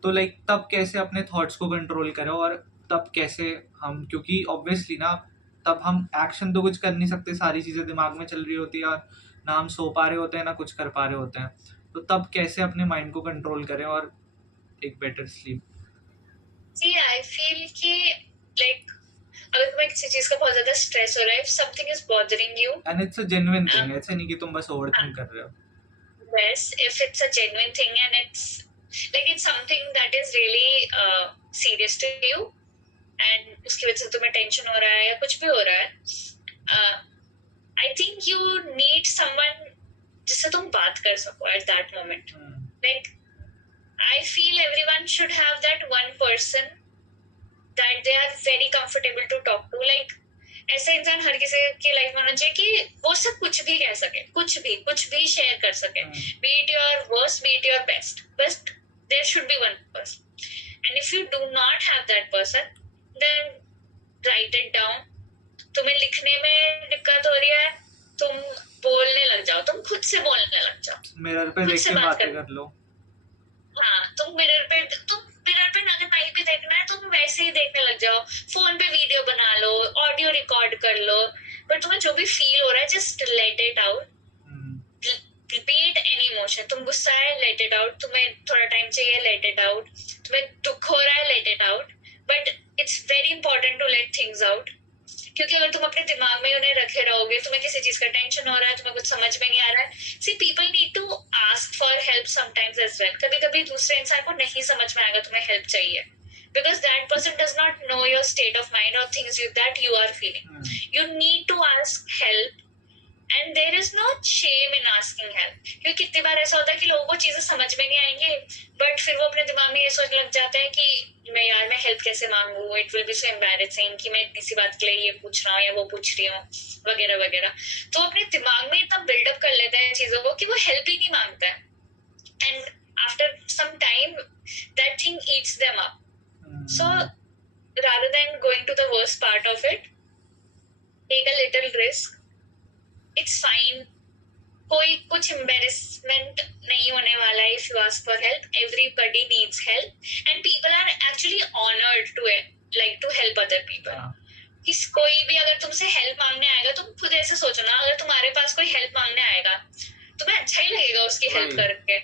तो लाइक तब कैसे अपने थॉट्स को कंट्रोल करें, और तब कैसे हम, क्योंकि ऑब्वियसली ना तब हम एक्शन तो कुछ कर नहीं सकते, सारी चीज़ें दिमाग में चल रही होती है, और ना हम सो पा रहे होते हैं ना कुछ कर पा रहे होते हैं. तो तब कैसे अपने माइंड को कंट्रोल करें और एक better sleep. See, I feel कि like अगर तुम्हें किसी चीज का बहुत ज्यादा स्ट्रेस हो रहा है, if something is bothering you, and it's a genuine thing, ऐसा नहीं कि तुम बस ओवरथिंक कर रहे हो. yes, if it's a genuine thing and it's something that is really serious to you, and उसकी वजह से तुम्हें टेंशन हो रहा है या कुछ भी हो रहा है, I think you need someone जिससे तुम बात कर सको at that moment. Like I feel everyone should have that one person that they are very comfortable to talk to. Like ऐसा इंसान हर किसी की लाइफ में होना चाहिए कि वो सब कुछ भी कह सके, कुछ भी शेयर कर सके, be it your worst, be it your best, but there should be one person, and if you do not have that person, then write it down. तुम्हें लिखने में दिक्कत हो रही है, तुम बोलने लग जाओ, तुम खुद से बोलने लग जाओ, मिरर पे देख के बातें कर लो. हाँ, तुम मिरर पे अगर नहीं भी देखना है, तुम वैसे ही देखने लग जाओ, फोन पे वीडियो बना लो, ऑडियो रिकॉर्ड कर लो, पर तुम्हें जो भी फील हो रहा है just let it out. B it any emotion. तुम गुस्सा है, लेट इट आउट. तुम्हें थोड़ा टाइम चाहिए, लेट इट आउट. तुम्हें दुख हो रहा है, let it out. But it's very important to let things out, क्योंकि अगर तुम अपने दिमाग में उन्हें रखे रहोगे, तुम्हें किसी चीज का टेंशन हो रहा है, तुम्हें कुछ समझ में नहीं आ रहा है. See, people need to ask for help sometimes as well. कभी कभी दूसरे इंसान को नहीं समझ में आएगा तुम्हें हेल्प चाहिए, because that person does not know your state of mind or things that you are feeling. You need to ask help, and there is no shame in asking help. क्योंकि कितनी बार ऐसा होता है कि लोगों को चीजें समझ में नहीं आएंगी, बट फिर वो अपने दिमाग में ये सोचने लग जाते हैं कि मैं हेल्प कैसे मांगू, it will be so embarrassing कि मैं इतनी सी बात के लिए ये पूछ रहा हूँ या वो पूछ रही हूँ, वगैरह वगैरह. तो अपने दिमाग में इतना बिल्डअप कर लेते हैं चीजों को कि वो हेल्प ही नहीं मांगता है, and after some time that thing eats them up. So rather than going to the worst part of it, take a little risk. It's fine. कोई कुछ embarrassment नहीं होने वाला है if you ask for help. Everybody needs help, and people are actually honored to help other people. किस कोई भी अगर तुमसे हेल्प मांगने आएगा, तुम खुद ऐसे सोचो ना, अगर तुम्हारे पास कोई हेल्प मांगने आएगा, तुम्हें अच्छा ही लगेगा उसकी हेल्प करके.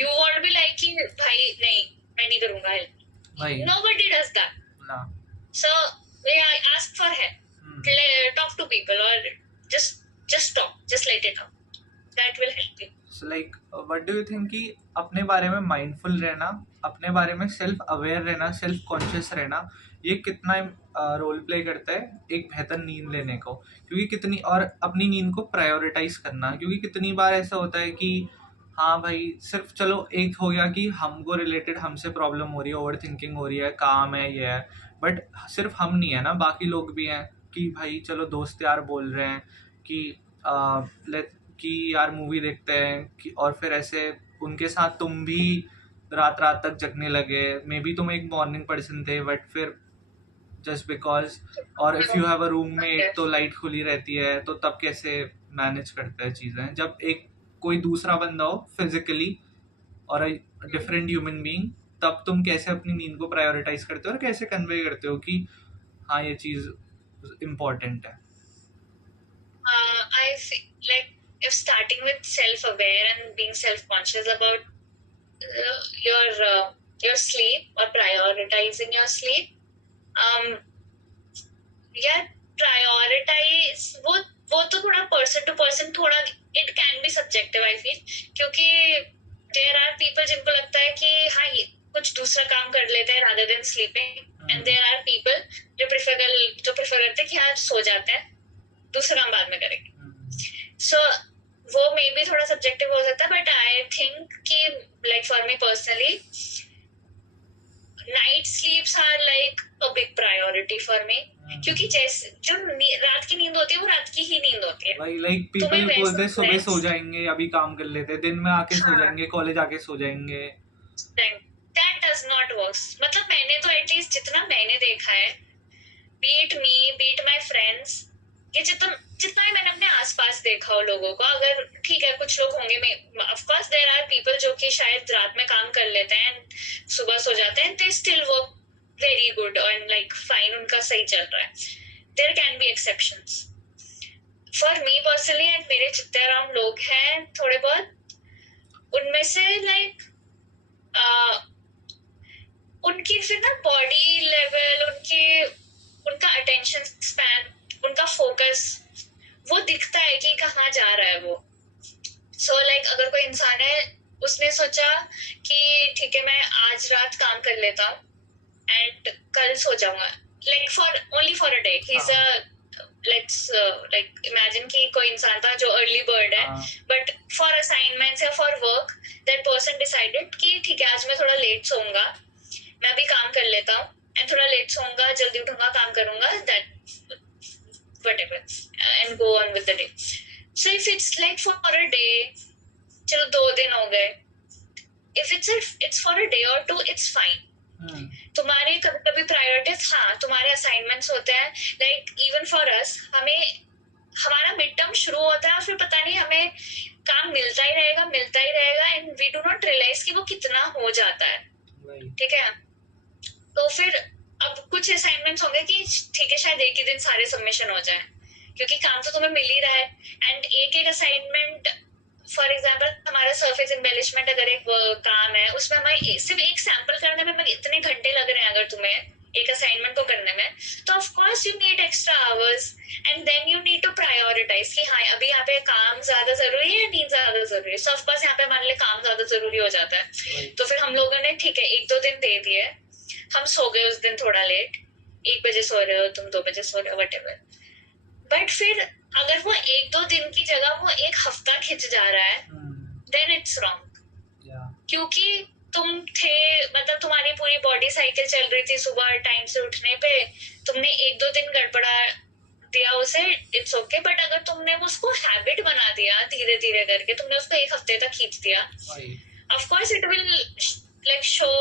You won't be like कि भाई नहीं, मैं नहीं करूँगा help. Nobody does that. No. So ask for help. Talk to people, or just talk. Just let it out. That will help you. So what do you think कि अपने बारे में माइंडफुल रहना, अपने बारे में सेल्फ अवेयर रहना, self conscious रहना, ये कितना रोल प्ले करता है एक बेहतर नींद लेने को? क्योंकि और अपनी नींद को प्रायोरिटाइज करना, क्योंकि कितनी बार ऐसा होता है कि हाँ भाई, सिर्फ चलो एक हो गया कि हमको रिलेटेड हमसे प्रॉब्लम हो रही है, ओवर थिंकिंग हो रही है, काम है, ये है, बट सिर्फ हम नहीं है ना, बाकी लोग भी हैं कि भाई चलो दोस्त यार बोल रहे हैं कि यार मूवी देखते हैं कि, और फिर ऐसे उनके साथ तुम भी रात तक जगने लगे. मे बी तुम एक मॉर्निंग पर्सन थे, बट फिर जस्ट बिकॉज, और if you have a roommate तो लाइट खुली रहती है, तो तब कैसे मैनेज करते हैं चीज़ें जब एक कोई दूसरा बंदा हो फिजिकली और डिफरेंट ह्यूमन बीइंग, तब तुम कैसे अपनी नींद को प्रायोरिटाइज करते हो और कैसे कन्वे करते हो कि हाँ ये चीज इम्पोर्टेंट है? I feel like if starting with self-aware and being self-conscious about your sleep or prioritizing your sleep, yeah, prioritize वो तो थोड़ा person to person, थोड़ा it can be subjective I feel, क्योंकि there are people जिनको लगता है कि हाँ ये कुछ दूसरा काम कर लेते हैं rather than sleeping, and there are people जो prefer करते हैं कि हाँ सो जाते हैं, दूसरा काम बाद में करेंगे. So वो मे भी थोड़ा subjective हो सकता है, but I think कि like for me personally, night sleeps are like a big priority for me. क्योंकि जैसे जो रात की नींद होती है वो रात की ही नींद होती है. भाई लाइक पीपल बोलते हैं सुबह सो जाएंगे, अभी काम कर लेते हैं, दिन में आके सो जाएंगे, कॉलेज आके सो जाएंगे. That does not work. मतलब मैंने तो एटलीस्ट जितना मैंने देखा है, be it me, be it my friends, ये जितना ही मैंने अपने आसपास देखा हो लोगों को, अगर ठीक है कुछ लोग होंगे, of course there are people जो कि शायद रात में काम कर लेते हैं, सुबह सो जाते हैं, they still work very good and like fine, उनका सही चल रहा है. There can be exceptions. For me personally, and मेरे जितने अराउंड लोग हैं थोड़े बहुत, उनमें से like उनकी फिर ना बॉडी लेवल, उनका अटेंशन स्पैन, उनका फोकस, वो दिखता है कि कहाँ जा रहा है वो. So like अगर कोई इंसान है, उसने सोचा कि ठीक है मैं आज रात काम कर लेता हूँ and कल सो जाऊंगा, like only for a day. He's like imagine कि कोई इंसान था जो early bird है, but for assignments या for work that person decided कि ठीक है आज मैं थोड़ा late सोऊंगा, मैं अभी काम कर लेता हूँ, and थोड़ा late सोऊंगा, जल्दी उठूंगा, काम करूंगा. whatever, and go on with the day. So if it's like for a day, चलो 2 दिन हो गए, if it's for a day or two, it's fine. तुम्हारे कभी कभी प्रायोरिटीज, हाँ तुम्हारे असाइनमेंट्स होते हैं, लाइक इवन फॉर अस, हमें हमारा मिड टर्म शुरू होता है और फिर पता नहीं हमें काम मिलता ही रहेगा and we do not realise कि वो कितना हो जाता है, ठीक है. तो फिर अब कुछ असाइनमेंट्स होंगे कि ठीक है शायद एक ही दिन सारे सबमिशन हो जाए, क्योंकि काम तो तुम्हें मिल ही रहा है. एंड एक असाइनमेंट, फॉर एग्जाम्पल हमारा सरफेस एम्बेलिशमेंट अगर एक काम है, उसमें हमें सिर्फ एक सैंपल करने में इतने घंटे लग रहे हैं अगर तुम्हें एक असाइनमेंट को करने में, तो of course you need extra hours and then you need to prioritise कि हाँ अभी यहाँ पे काम ज्यादा जरूरी है या नींद ज्यादा जरूरी है. सो ऑफ कोर्स यहाँ पे हमारे लिए काम ज्यादा जरूरी हो जाता है. तो फिर हम लोगों ने ठीक है 1-2 दिन दे दिए, हम सो गए उस दिन थोड़ा लेट, 1 बजे सो रहे हो तुम, 2 बजे सो रहे हो, वटेवर. बट फिर अगर वो 1-2 दिन की जगह वो 1 हफ्ता खिंच जा रहा है, देन इट्स रॉन्ग. क्योंकि तुम थे, मतलब तुम्हारी पूरी बॉडी साइकिल चल रही थी सुबह टाइम से उठने पे, तुमने 1-2 दिन गड़बड़ा दिया उसे, इट्स ओके. बट अगर तुमने उसको हैबिट बना दिया धीरे धीरे करके, तुमने उसको 1 हफ्ते तक खींच दिया, of course it will like show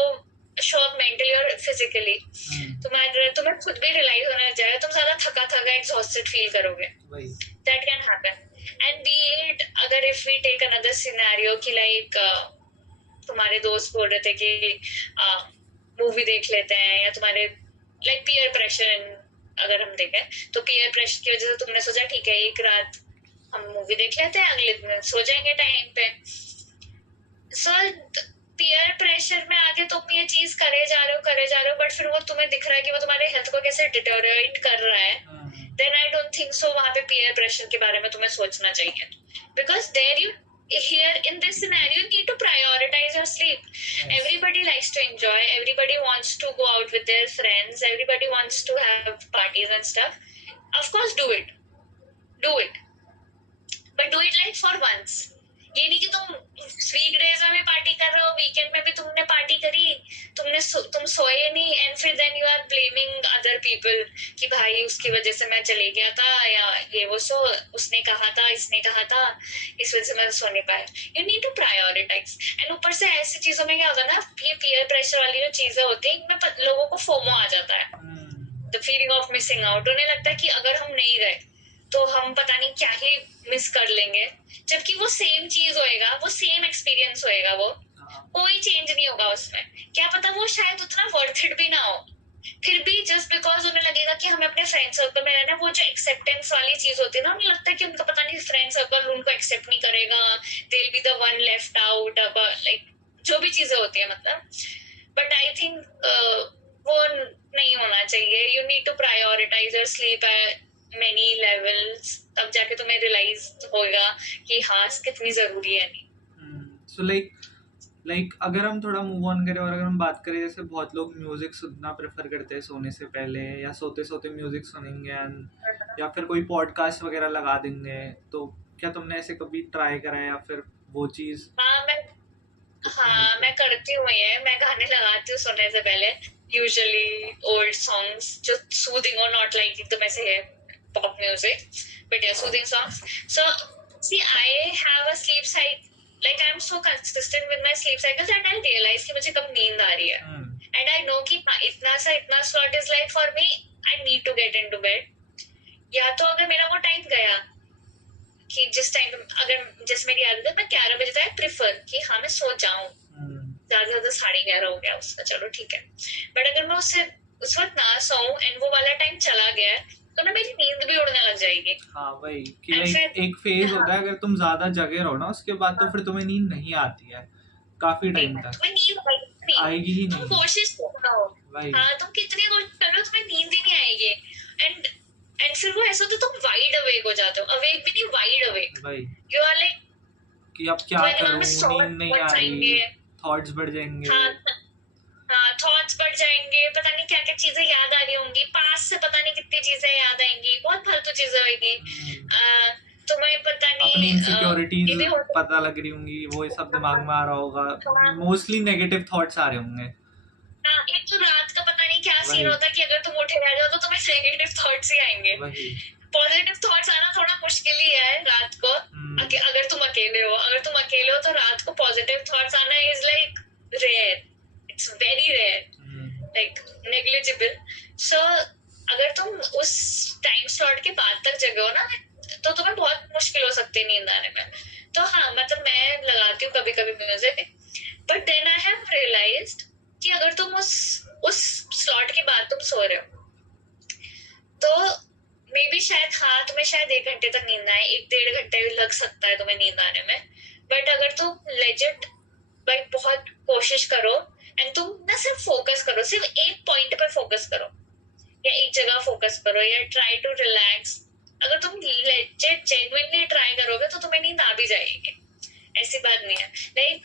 up mentally और फिजिकली. तुम्हें खुद भी रियलाइज होने लग जाएगा, तुम ज्यादा थका एग्जॉस्टेड फील करोगे. That can happen. And be it, अगर if we take another scenario कि लाइक तुम्हारे दोस्त बोल रहे थे कि मूवी देख लेते हैं, या तुम्हारे लाइक पीयर प्रेशर अगर हम देखें, तो पीयर प्रेशर की वजह से तुमने सोचा ठीक है एक रात हम मूवी देख लेते हैं, अगले दिन सो जाएंगे टाइम पे. सो पीयर प्रेशर में आके तुम ये चीज करे जा रहे हो, बट फिर वो तुम्हें दिख रहा है कि वो तुम्हारे हेल्थ को कैसे डिटोरिएट कर रहा है, then I don't think so वहां पे पीयर प्रेशर के बारे में तुम्हें सोचना चाहिए. Because there you here in this scenario you need to prioritize your sleep. Yes. Everybody likes to enjoy, everybody wants to go out with their friends, everybody wants to have parties and stuff. Of course do it, but do it like for once. ये नहीं कि तुम weekdays में भी party कर रहे हो, weekend में भी तुमने पार्टी करी, तुम सोए नहीं, एंड फिर then you are blaming other people कि भाई उसकी वजह से मैं चले गया था, या ये वो, सो उसने कहा था, इसने कहा था, इस वजह से मैं सो नहीं पाया. You need to prioritise. And ऊपर से ऐसी चीजों में क्या होगा ना, ये पीयर प्रेशर वाली जो चीजें होती है, इनमें लोगों को फोमो आ जाता है, the feeling of missing out. उन्हें लगता है कि अगर हम नहीं गए तो हम पता नहीं क्या ही मिस कर लेंगे, जबकि वो सेम चीज होएगा, वो सेम एक्सपीरियंस होएगा, वो कोई चेंज नहीं होगा उसमें. क्या पता वो शायद उतना वर्थ इट भी ना हो, फिर भी जस्ट बिकॉज उन्हें लगेगा कि हमें अपने फ्रेंड सर्कल में रहना, वो जो एक्सेप्टेंस वाली चीज होती है ना, उन्हें लगता है कि उनका पता नहीं फ्रेंड सर्कल उनको एक्सेप्ट नहीं करेगा, they will be the one left out, like जो भी चीजें होती है मतलब. बट आई थिंक वो नहीं होना चाहिए. You need to prioritise your sleep at many levels, तब जाके तुम्हें रियलाइज होगा कि हाँ कितनी जरूरी है. नहीं सो लाइक अगर हम थोड़ा मूव ऑन करें और अगर हम बात करें, जैसे बहुत लोग म्यूजिक सुनना प्रेफर करते हैं सोने से पहले, या सोते सोते म्यूजिक सुनेंगे, या फिर कोई पॉडकास्ट वगैरह लगा देंगे, तो क्या तुमने ऐसे कभी ट्राई करा है या फिर वो चीज? मैं करती हूँ ये, मैं गाने लगाती हूँ सोने से पहले, यूजुअली ओल्ड सॉन्ग्स जो सूदिंग और नॉट लाइक एकदम ऐसे है pop music, but yeah, soothing songs. So see, I have a sleep cycle, like I'm so consistent with my sleep cycles that I realize कि मुझे कब नींद आ रही है, and I know कि इतना slot is like for me, I need to get into bed. या तो अगर मेरा वो टाइम गया कि जिस टाइम, अगर जैसे मेरी आदत है मैं 11 बजे तक प्रेफर कि हाँ मैं सो जाऊं, ज्यादा 11:30 हो गया उसका, चलो ठीक है. बट अगर मैं उस वक्त ना सोऊं एंड वो वाला टाइम चला गया तो ना मेरी नींद भी उड़ने लग जाएगी. हाँ वही कि लाइक एक फेज होता है, अगर तुम ज्यादा जगे रहो ना उसके बाद तो फिर तुम्हें नींद नहीं आती है काफी टाइम तक, तुम्हें नींद आएगी ही नहीं. तुम कोशिश करो, हाँ तुम कितनी कोशिश कर रहे हो तुम्हें नींद ही नहीं आएगी. एंड फिर वो ऐसा तो तुम वाइड अवेक हो जाते हो, अवेक भी नहीं wide awake, you are like कि अब क्या करूं, नींद नहीं आ रही, थॉट्स बढ़ जाएंगे. हाँ थॉट्स बढ़ जाएंगे, पता नहीं क्या क्या चीजें याद आ रही होंगी, पास से पता नहीं कितनी चीजें याद आएंगी, बहुत फालतू चीजें होगी, तुम्हें पता नहीं अपनी इनसिक्योरिटीज पता लग रही होंगी, वो सब दिमाग में आ रहा होगा, मोस्टली नेगेटिव थॉट्स आ रहे होंगे. हाँ एक तो रात का पता नहीं क्या सीन होता है कि अगर तुम उठे रह जाओ तो तुम्हें नेगेटिव थॉट्स ही आएंगे. पॉजिटिव थॉट्स आना थोड़ा मुश्किल ही है रात को। अगर तुम अकेले हो तो रात को पॉजिटिव थॉट्स आना is like rare, it's very rare, like negligible. So अगर तुम उस टाइम स्लॉट के बाद तक जगे हो ना, तो तुम्हें बहुत मुश्किल हो सकती है नींद आने में। तो हाँ, मतलब मैं लगाती हूँ कभी कभी music, but then I have realised कि अगर तुम उस स्लॉट के बाद तुम सो रहे हो तो मे बी शायद हाँ तुम्हें शायद 1 घंटे तक नींद आए, 1-1.5 घंटे लग सकता है तुम्हें नींद आने में। बट अगर तुम लेजिट भाई बहुत कोशिश करो एंड तुम ना सिर्फ फोकस करो, सिर्फ एक पॉइंट पर फोकस करो या एक जगह फोकस करो या ट्राई टू रिलैक्स, अगर तुम लेजिट जेन्युइनली ट्राई करोगे तो तुम्हें नींद आ भी जाएगी, ऐसी बात नहीं है। लाइक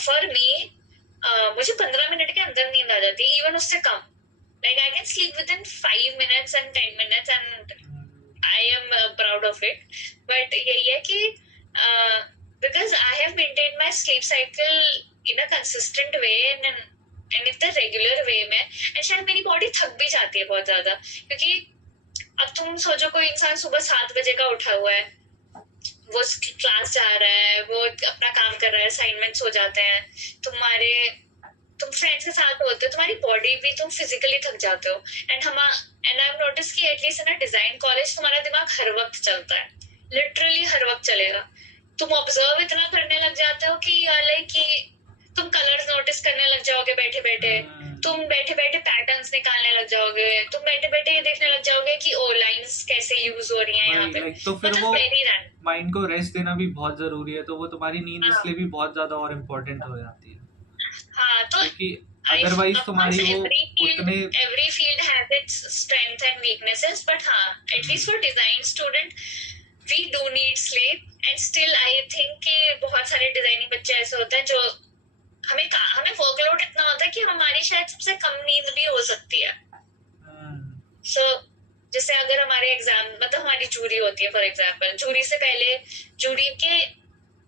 फॉर मी मुझे 15 मिनट के अंदर नींद आ जाती है, इवन उससे कम। Like I can sleep within 5 minutes and 10 minutes and I am proud of it. But यही है कि because I have maintained my sleep cycle in a consistent way and in the regular way में, and शायद मेरी body थक भी जाती है बहुत ज्यादा, क्योंकि अब तुम सोचो कोई इंसान सुबह 7 बजे का उठा हुआ है, वो क्लास जा रहा है, वो अपना काम कर रहा है, असाइनमेंट्स हो जाते हैं, तुम फ्रेंड्स के साथ होते हो, तुम्हारी बॉडी भी, तुम फिजिकली थक जाते हो। एंड आई हैव नोटिस कि at least in a design college तुम्हारा दिमाग हर वक्त चलता है, लिटरली हर वक्त चलेगा। तुम ऑब्जर्व इतना करने लग जाते हो कि लाइक कि तुम कलर्स नोटिस करने लग जाओगे बैठे बैठे, तुम बैठे बैठे पैटर्न्स निकालने लग जाओगे, तुम बैठे बैठे ये देखने लग जाओगे कि ओ लाइंस कैसे यूज हो रही हैं यहाँ पे। तो फिर वो माइंड को रेस्ट देना भी बहुत जरूरी है, तो वो तुम्हारी नींद इसलिए भी बहुत ज्यादा और इम्पोर्टेंट हो जाती है। हाँ, तो अदरवाइज तुम्हारी वो उतने every field has its strength and weaknesses, but हाँ, at least for design student we do need sleep, and still I think कि बहुत सारे डिजाइनिंग बच्चे ऐसे होते हैं जो हमें वर्कलोड इतना होता है कि हमारी शायद सबसे कम नींद भी हो सकती है। So जैसे अगर हमारे एग्जाम, मतलब हमारी जूरी होती है फॉर एग्जाम्पल, जूरी से पहले, जूरी के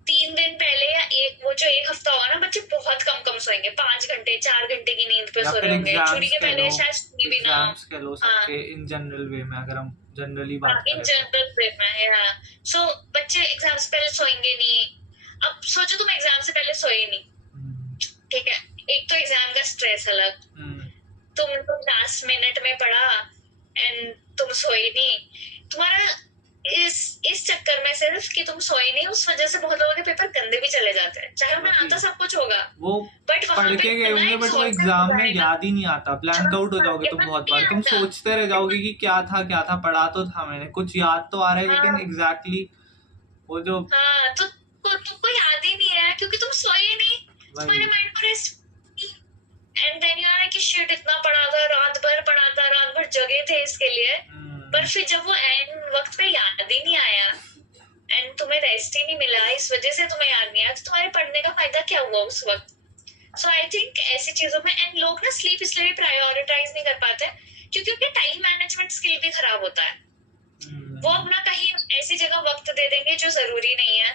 3 दिन पहले या वो जो 1 हफ्ता होगा ना, बच्चे बहुत कम सोएंगे, 5 घंटे 4 घंटे की नींद पे सो रहे होंगे। जूरी के पहले शायद भी ना हो, इन जनरल वे में अगर हम जनरली बात करें, इन जनरल वे में सो बच्चे एग्जाम से पहले सोएंगे नहीं। अब सोचो तुम एग्जाम से पहले सोए नहीं, ठीक है, एक तो एग्जाम का स्ट्रेस अलग, तुम लास्ट मिनट में पढ़ा एंड तुम सोए नहीं, तुम्हारा इस चक्कर में सिर्फ कि तुम सोए नहीं, उस वजह से बहुत लोगों के पेपर गंदे भी चले जाते हैं, चाहे उन्हें आता सब कुछ होगा, वो बट पढ़ के गए होंगे, बट वो एग्जाम में याद ही नहीं आता, ब्लैंक आउट हो जाओगे तुम बहुत बार, तुम सोचते रह जाओगे कि क्या था, पढ़ा तो था मैंने, कुछ याद तो आ रहा है, लेकिन एग्जैक्टली वो जो तो तुमको याद ही नहीं है क्योंकि तुम सोए नहीं, तुम्हारे माइंड को rest, and then you are like shit, इतना पढ़ा था, रात भर जगे थे इसके लिए, पर फिर जब वो एंड वक्त पे याद ही नहीं आया एंड तुम्हें रेस्ट ही नहीं मिला, इस वजह से तुम्हें याद नहीं आया, तो तुम्हारे पढ़ने का फायदा क्या हुआ उस वक्त। सो आई थिंक ऐसी चीजों में, एंड लोग ना स्लीप इसलिए प्रायोरिटाइज नहीं कर पाते क्योंकि उनके टाइम मैनेजमेंट स्किल भी खराब होता है, वो अपना कहीं ऐसी जगह वक्त दे देंगे जो जरूरी नहीं है,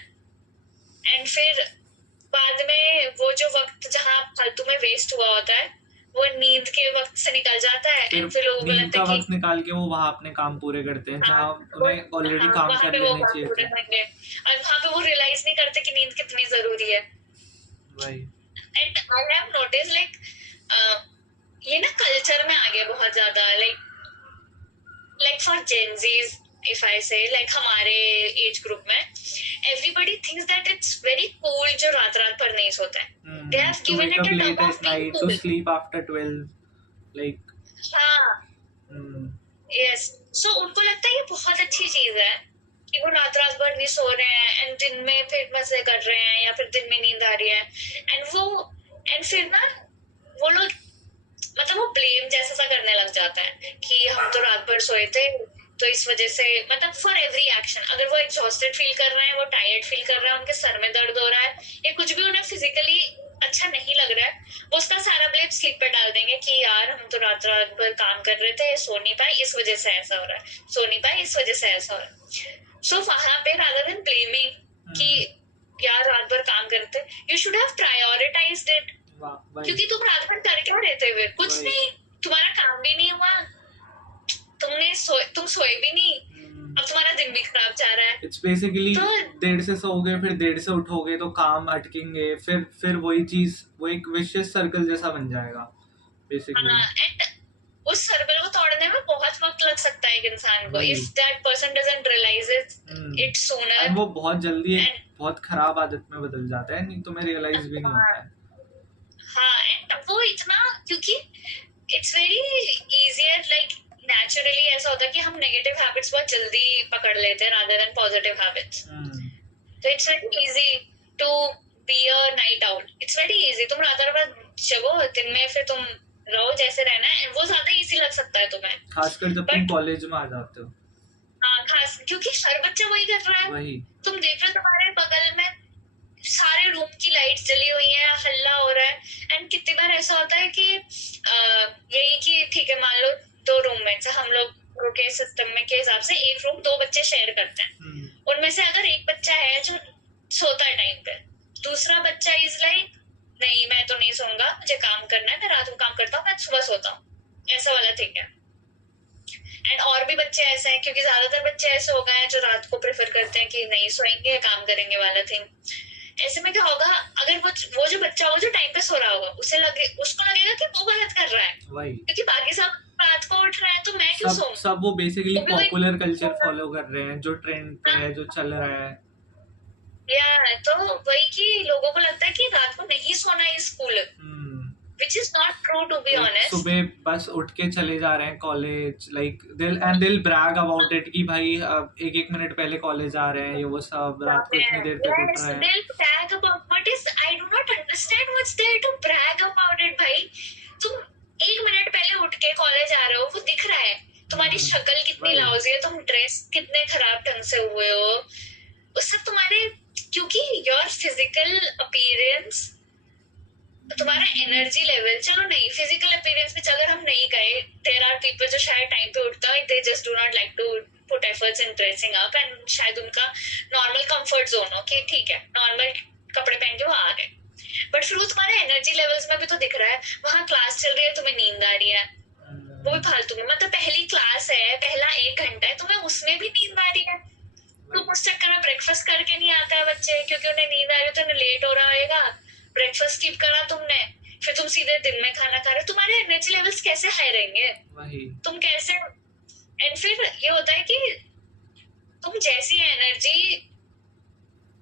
एंड फिर बाद में वो जो वक्त जहाँ फालतू में वेस्ट हुआ होता है वो नींद के वक्त से निकल जाता है, एंड फिर लोग नींद का वक्त निकाल के वो वहाँ अपने काम पूरे करते हैं जहाँ उन्हें ऑलरेडी काम कर लेने चाहिए थे, और वहाँ पे वो रियलाइज नहीं करते कि नींद कितनी जरूरी है। And I have notice like ये ना कल्चर में आ गया बहुत ज्यादा, like for Gen Zs if I say, like हमारे एज ग्रुप में everybody thinks that it's very cool जो रात भर नहीं सोते हैं, they have given it a term of being cool, to sleep after 12, like yes, so उनको लगता है ये बहुत अच्छी चीज है कि वो रात भर नहीं सो रहे हैं एंड दिन में फिर मजे कर रहे हैं या फिर दिन में नींद आ रही है, एंड फिर ना वो लोग मतलब वो ब्लेम जैसा सा करने लग जाता है कि हम तो रात भर सोए थे तो इस वजह से, मतलब फॉर एवरी एक्शन, अगर वो एग्जॉस्टेड फील कर रहे हैं, वो टायर्ड फील कर रहे हैं, उनके सर में दर्द हो रहा है या कुछ भी उन्हें फिजिकली अच्छा नहीं लग रहा है, वो उसका सारा ब्लेम स्लीप पे डाल देंगे कि यार हम तो रात भर काम कर रहे थे, सो नहीं पाए इस वजह से ऐसा हो रहा है, सो नहीं पाए इस वजह से ऐसा हो रहा है। सो वहां पे रादर देन ब्लेमिंग कि यार रात भर काम करते, you should have prioritised it, क्योंकि तुम रात भर कर क्यों रहते हुए, कुछ नहीं, तुम्हारा काम भी नहीं हुआ, तुम सोए भी नहीं, अब तुम्हारा दिन भी खराब जा रहा है। इट्स बेसिकली तो 1:30 से सोओगे, फिर 1:30 से उठोगे तो काम अटकेंगे, फिर वही चीज, वो एक विशियस सर्कल जैसा बन जाएगा बेसिकली। एंड उस सर्कल को तोड़ने में बहुत वक्त लग सकता है एक इंसान को, if that person doesn't realise it sooner. And वो बहुत जल्दी एक बहुत खराब आदत में बदल जाता है, नहीं तुम्हें रियलाइज भी नहीं होता है। हाँ, एंड वो इतना, क्योंकि it's very easier, like naturally ऐसा होता है कि हम नेगेटिव हैबिट्स बहुत जल्दी पकड़ लेते हैं रादर देन पॉजिटिव हैबिट्स। तो it's very easy to be a night out, it's very easy. तुम रात भर जगो, दिन में फिर तुम रहो जैसे रहना है, वो ज्यादा इजी लग सकता है तुम्हें, खासकर जब तुम कॉलेज में आ जाते हो। हाँ, खास क्योंकि हर बच्चा वही कर रहा है। वही तुम देख रहे हो तुम्हारे बगल में सारे रूम की लाइट्स जली हुई है, हल्ला हो रहा है, एंड कितनी बार ऐसा होता है कि यही कि ठीक है, मान लो 2 रूममेट्स हैं, हम लोग के सिस्टम में के हिसाब से एक रूम 2 बच्चे शेयर करते हैं। उनमें से अगर एक बच्चा है जो सोता है टाइम पे, दूसरा बच्चा इज लाइक नहीं मैं तो नहीं सोऊंगा, मुझे काम करना है, मैं रात को काम करता हूँ, मैं सुबह सोता हूँ, ऐसा वाला ठीक है। एंड और भी बच्चे ऐसे हैं, क्योंकि ज्यादातर बच्चे ऐसे हो गए हैं जो रात को प्रेफर करते हैं कि नहीं सोएंगे, काम करेंगे वाला थिंग। ऐसे में क्या होगा, अगर वो जो बच्चा होगा जो टाइम पे सो रहा होगा, उसको लगेगा कि वो गलत कर रहा है, क्योंकि बाकी सब रात को उठ रहे हैं तो मैं क्यों सोऊं। सब वो बेसिकली पॉपुलर कल्चर फॉलो कर रहे हैं, जो ट्रेंड पे है, जो चल रहा है। या तो वही कि लोगों को लगता है कि रात को नहीं सोना है school, which is not true to be honest. सुबह बस उठ के चले जा रहे हैं college, like they'll brag about it कि भाई 1-1 मिनट पहले कॉलेज आ रहे हैं, ये वो सब रात को इतनी देर तक उठ रहे हैं। They'll brag about what is, I do not understand what's there to brag about it भाई। तुम 1 मिनट पहले उठ के कॉलेज आ रहे हो, वो दिख रहा है, तुम्हारी शक्ल कितनी लाउजी है, तुम ड्रेस कितने खराब ढंग से हुए हो, उस सब तुम्हारे, क्योंकि योर फिजिकल अपीयरेंस, तुम्हारा एनर्जी लेवल, चलो नहीं फिजिकल अपीयरेंस में अगर हम नहीं गए, देयर आर पीपल जो शायद टाइम पे उठता है, they just do not like to put efforts in dressing up, and शायद उनका नॉर्मल कंफर्ट जोन हो कि ठीक है नॉर्मल कपड़े पहन के वो आ गए, बट फिर वो तुम्हारे एनर्जी लेवल्स में भी तो दिख रहा है। वहां क्लास चल रही है, तुम्हें नींद आ रही है, वो भी फालतू में, मतलब पहली क्लास है, पहला 1 घंटा है, तुम्हें उसमें भी नींद आ रही है। तुम उस चक्कर में ब्रेकफास्ट करके नहीं आता है बच्चे, क्योंकि उन्हें नींद आ रही है तो उन्हें लेट हो रहा होगा, ब्रेकफास्ट स्किप करा तुमने, फिर तुम सीधे दिन में खाना खा रहे हो, तुम्हारे एनर्जी लेवल्स कैसे हाई रहेंगे, तुम कैसे, एंड फिर ये होता है कि तुम जैसी एनर्जी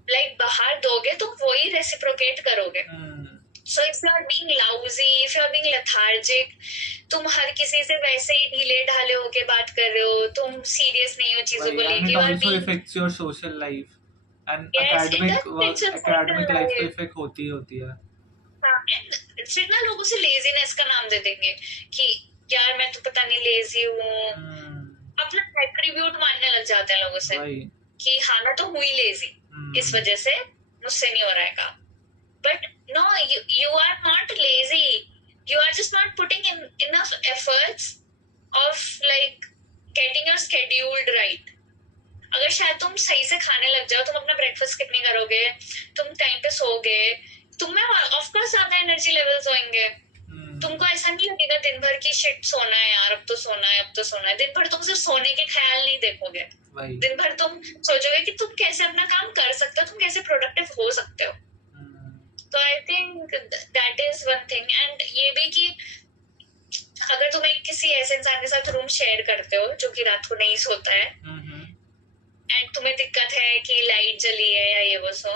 लाइक बाहर दोगे तुम वही रेसिप्रोकेट करोगे। So if you are being lousy, if you are being lethargic, तुम हर किसी से वैसे ही ढीले ढाले होके बात कर रहे हो, तुम सीरियस नहीं हो चीजों को लेके, और also affects your social life and academic life तो इफेक्ट होती है। फिर ना लोगों से लेजीनेस का नाम दे देंगे कि यार मैं तो पता नहीं लेजी हूँ, अपना एट्रीब्यूट मानने लग जाते हैं लोगों से कि हाँ मैं तो हुई लेजी, इस वजह से मुझसे नहीं हो रहा है काम। But no, you are not lazy, you are just not putting in enough efforts of like getting your scheduled right. अगर शायद तुम सही से खाने लग जाओ, तुम अपना ब्रेकफास्ट स्किप नहीं करोगे, तुम टाइम पे सोओगे, तुम्हें ऑफ कोर्स ज्यादा एनर्जी लेवल्स होंगे, तुमको ऐसा नहीं लगेगा दिन भर की शिट सोना है यार, अब तो सोना है, अब तो सोना है। दिन भर तुम सिर्फ सोने के ख्याल नहीं देखोगे, दिन भर तुम सोचोगे कि तुम कैसे अपना काम कर सकते हो, तुम कैसे प्रोडक्टिव हो सकते हो। तो I think that is one thing. And ये भी कि अगर तुम एक किसी ऐसे इंसान के साथ रूम शेयर करते हो जो कि रात को नहीं सोता है, एंड तुम्हें दिक्कत है कि लाइट जली है या ये वो सो,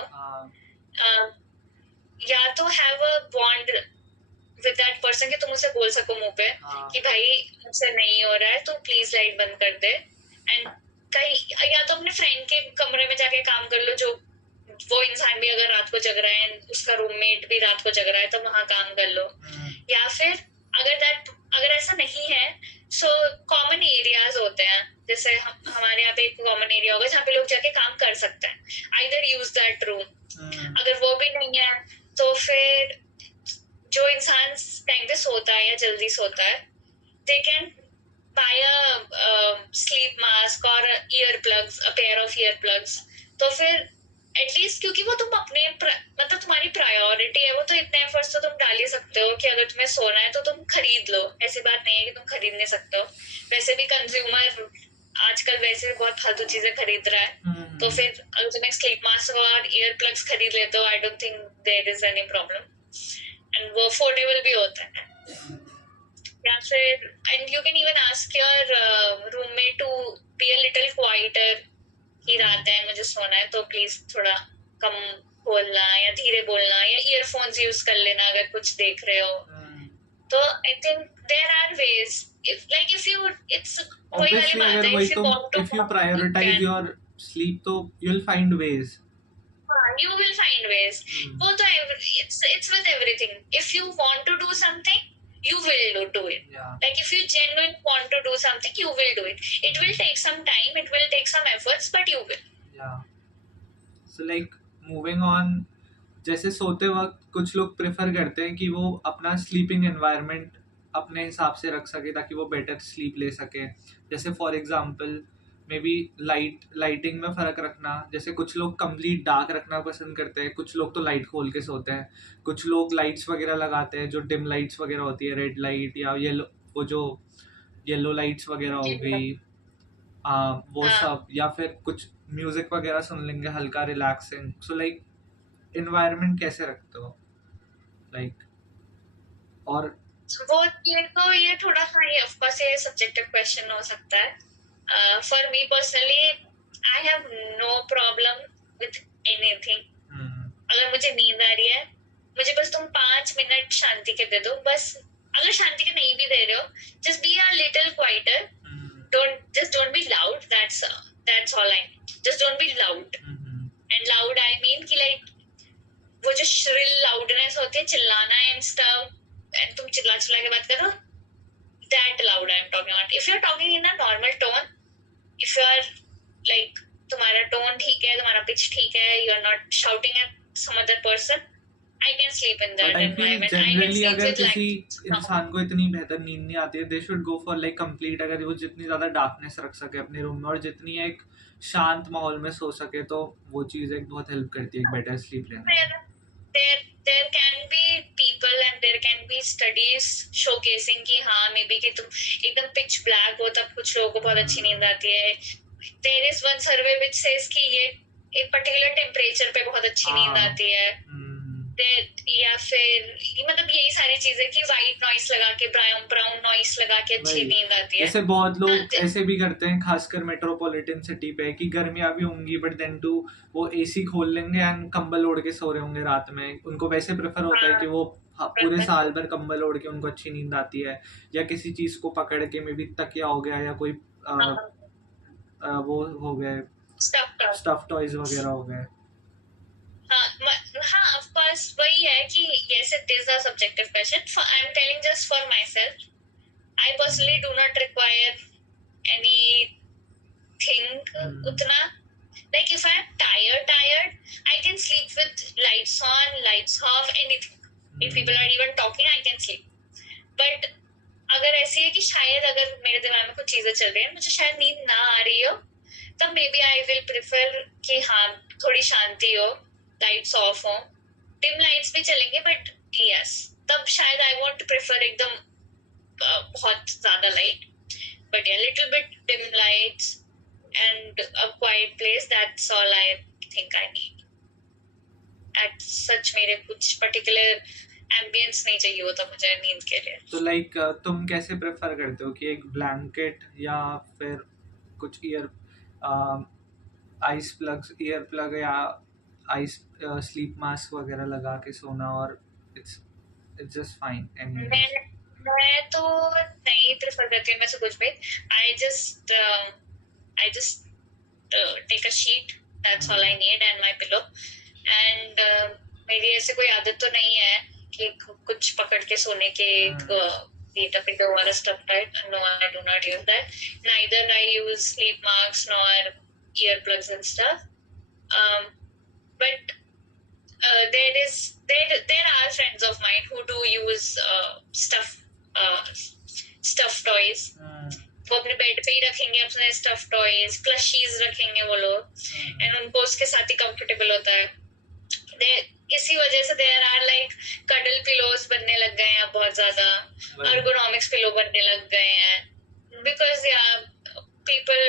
या तो have a bond with that person कि तुम उसे बोल सको मुंह पे कि भाई मुझसे नहीं हो रहा है, तो प्लीज लाइट बंद कर दे। एंड कहीं या तो अपने फ्रेंड के कमरे में जाके काम कर लो, जो वो इंसान भी अगर रात को जग रहा है, उसका रूममेट भी रात को जग रहा है, तो वहां काम कर लो। या फिर अगर ऐसा नहीं है, सो कॉमन एरियाज होते हैं, जैसे हमारे यहाँ पे एक कॉमन एरिया होगा जहाँ पे लोग जाके काम कर सकते हैं, आइदर यूज दैट रूम। अगर वो भी नहीं है तो फिर जो इंसान टाइम पे सोता है या जल्दी सोता है, they can buy a sleep mask और ear plugs, a pair of earplugs. तो फिर एटलीस्ट, क्योंकि वो तुम अपने मतलब तुम्हारी प्रायोरिटी है वो, तो इतने एफर्ट्स तो तुम डाल ही सकते हो कि अगर तुम्हें सोना है तो तुम खरीद लो। ऐसी बात नहीं है कि तुम खरीद नहीं सकते हो। वैसे भी कंज्यूमर आजकल वैसे भी बहुत फालतू चीजें खरीद रहा है, तो फिर अगर तुम एक स्लीप मास्क और ईयर प्लग्स खरीद लेते हो, I don't think there is any problem, and वो अफोर्डेबल भी होता है। या फिर and you can even ask your roommate to be a little quieter कि रात है, मुझे सोना है, तो प्लीज थोड़ा कम बोलना या धीरे बोलना या ईयरफोन्स यूज कर लेना अगर कुछ देख रहे हो। तो I think there are ways, if you, it's वही वाली Obviously, बात अगर है, वही if you तुम want to if you prioritize your sleep, तो you'll find ways. you will find ways. वो तो it's with everything. If you want to do something, you will do it. Yeah. Like if you genuinely want to do something, you will do it. It will take some time, it will take some efforts, but you will. Yeah. So like moving on, जैसे सोते वक्त कुछ लोग prefer करते हैं कि वो अपना स्लीपिंग एनवायरनमेंट अपने हिसाब से रख सके ताकि वो बेटर स्लीप ले सके। जैसे for example may be lighting में फ़र्क रखना। जैसे कुछ लोग कंप्लीट डार्क रखना पसंद करते हैं, कुछ लोग तो लाइट खोल के सोते हैं, कुछ लोग लाइट्स वगैरह लगाते हैं जो डिम लाइट्स वगैरह होती है, रेड लाइट या येलो, वो जो येलो लाइट्स वगैरह हो गई, वो सब, या फिर कुछ म्यूजिक वगैरह सुन लेंगे हल्का रिलैक्सिंग। सो लाइक एनवायरनमेंट कैसे रखते हो लाइक और वो ये थोड़ा सा ये ऑफ कोर्स ये सब्जेक्टिव क्वेश्चन हो सकता है। For me personally I have no problem with anything. अगर मुझे नींद आ रही है, मुझे बस तुम 5 मिनट शांति के दे दो, बस। अगर शांति के नहीं भी दे रहे हो, just be a little quieter, don't be loud, that's all I mean. Just don't be loud. And loud I mean कि like वो जो shrill loudness होती है, चिल्लाना and stuff, and तुम चिल्ला के बात करो, that loud I am talking about. If you're talking in a normal tone, if you are like तुम्हारा टोन ठीक है, तुम्हारा पिच ठीक है, you are not shouting at some other person, I can sleep in that environment. Generally अगर किसी इंसान को इतनी बेहतर नींद नहीं आती है, they should go for like complete. अगर वो जितनी ज्यादा डार्कनेस रख सके अपने रूम में और जितनी एक शांत माहौल में सो सके, तो वो चीज एक बहुत हेल्प करती है एक बेटर स्लीप लेने में। There can be people and there can be studies showcasing कि हाँ मे बी कि तुम एकदम पिच ब्लैक हो तब कुछ लोगों को बहुत अच्छी नींद आती है। There is one survey which says कि ये एक पर्टिकुलर टेम्परेचर पे बहुत अच्छी नींद आती है। या फिर मतलब यही सारी चीजें कि वाइट नॉइस लगा के, ब्राउन नॉइस लगा के अच्छी नींद आती है। ऐसे बहुत लोग ऐसे भी करते हैं, खासकर मेट्रोपॉलिटन सिटी पे, कि गर्मियां भी होंगी बट देन टू वो एसी खोल लेंगे एंड कंबल ओढ़ के सो रहे होंगे रात में। उनको वैसे प्रेफर होता है कि वो पूरे साल भर कंबल ओढ़ के उनको अच्छी नींद आती है। या किसी चीज को पकड़ के मे बी तकिया हो गया या कोई वो हो गए स्टफ टॉयज वगैरह हो गए। हाँ ऑफ कोर्स वही है कि yes it is a subjective question. I'm telling just for myself, I personally do not require anything उतना, like if I'm tired I can sleep with lights on, lights off, anything. If people are even talking I can sleep. But अगर ऐसी है कि शायद अगर मेरे दिमाग में कुछ चीजें चल रही है, मुझे शायद नींद ना आ रही हो, तब maybe I will prefer कि हाँ थोड़ी शांति हो, लाइट्स ऑफ हो, डिम लाइट्स भी चलेंगे बट यस, तब शायद आई वोंट प्रेफर एकदम बहुत ज्यादा लाइट, बट या little bit dim lights and a quite place, that's all I think I need. At such मेरे कुछ पर्टिकुलर एम्बियंस नहीं चाहिए होता मुझे नींद के लिए। तो लाइक तुम कैसे प्रेफर करते हो कि एक ब्लैंकेट या फिर कुछ आइस प्लग्स, ईयर प्लग या आइस स्लीप मास्क वगैरह लगा के सोना, और इट्स जस्ट फाइन? मैं तो नहीं प्रेफर करती हूँ मैं से कुछ भी। I just take a sheet, that's all I need, and my pillow. And मेरी ऐसे कोई आदत तो नहीं है कि कुछ पकड़ के सोने के pillow or a stuff type. No, I do not use that. Neither I use sleep masks nor earplugs and stuff. But there are friends of mine who do use stuff toys. वो अपने bed पे ही रखेंगे अपने stuff toys, plushies रखेंगे वो लोग, and उनको उसके साथ ही कंफर्टेबल होता है। इसी वजह से there are like cuddle pillows बनने लग गए हैं बहुत ज्यादा, ergonomics पिलो बनने लग गए हैं, because people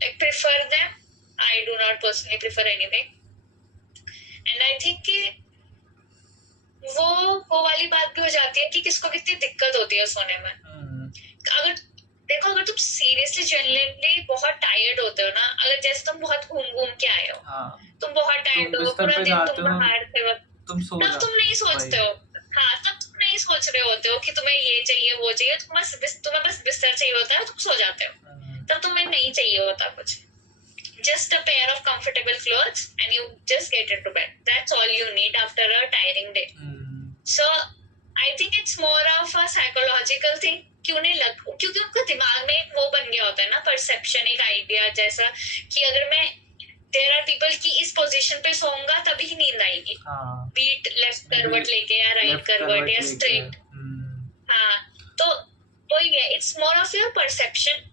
like prefer them. I do not personally prefer anything, and I think कि वो वाली बात भी हो जाती है कि किसको कितनी दिक्कत होती है सोने में। अगर देखो, अगर तुम सीरियसली जेन्युइनली बहुत टायर्ड होते हो ना, अगर जैसे तुम बहुत घूम के आए हो, तुम बहुत टायर्ड हो, पूरा दिन तुम बाहर थे, तब तुम नहीं सोचते हो, हाँ तब तुम नहीं सोच रहे होते हो कि तुम्हें ये चाहिए वो चाहिए, तुम्हें बस बिस्तर चाहिए होता है, तुम सो जाते हो, तब तुम्हें नहीं चाहिए होता कुछ, just a pair of comfortable clothes and you just get into bed. That's all you need after a tiring day. So I think it's more of a psychological thing. क्योंकि उनका दिमाग में एक वो बन गया होता है ना, परसेप्शन, एक आइडिया जैसा कि अगर मैं देयर आर पीपल की इस पोजीशन पे सोऊंगा तभी ही नींद आएगी, बीट लेफ्ट करवट लेके या राइट करवट या स्ट्रेट, हाँ तो ये it's more of your perception.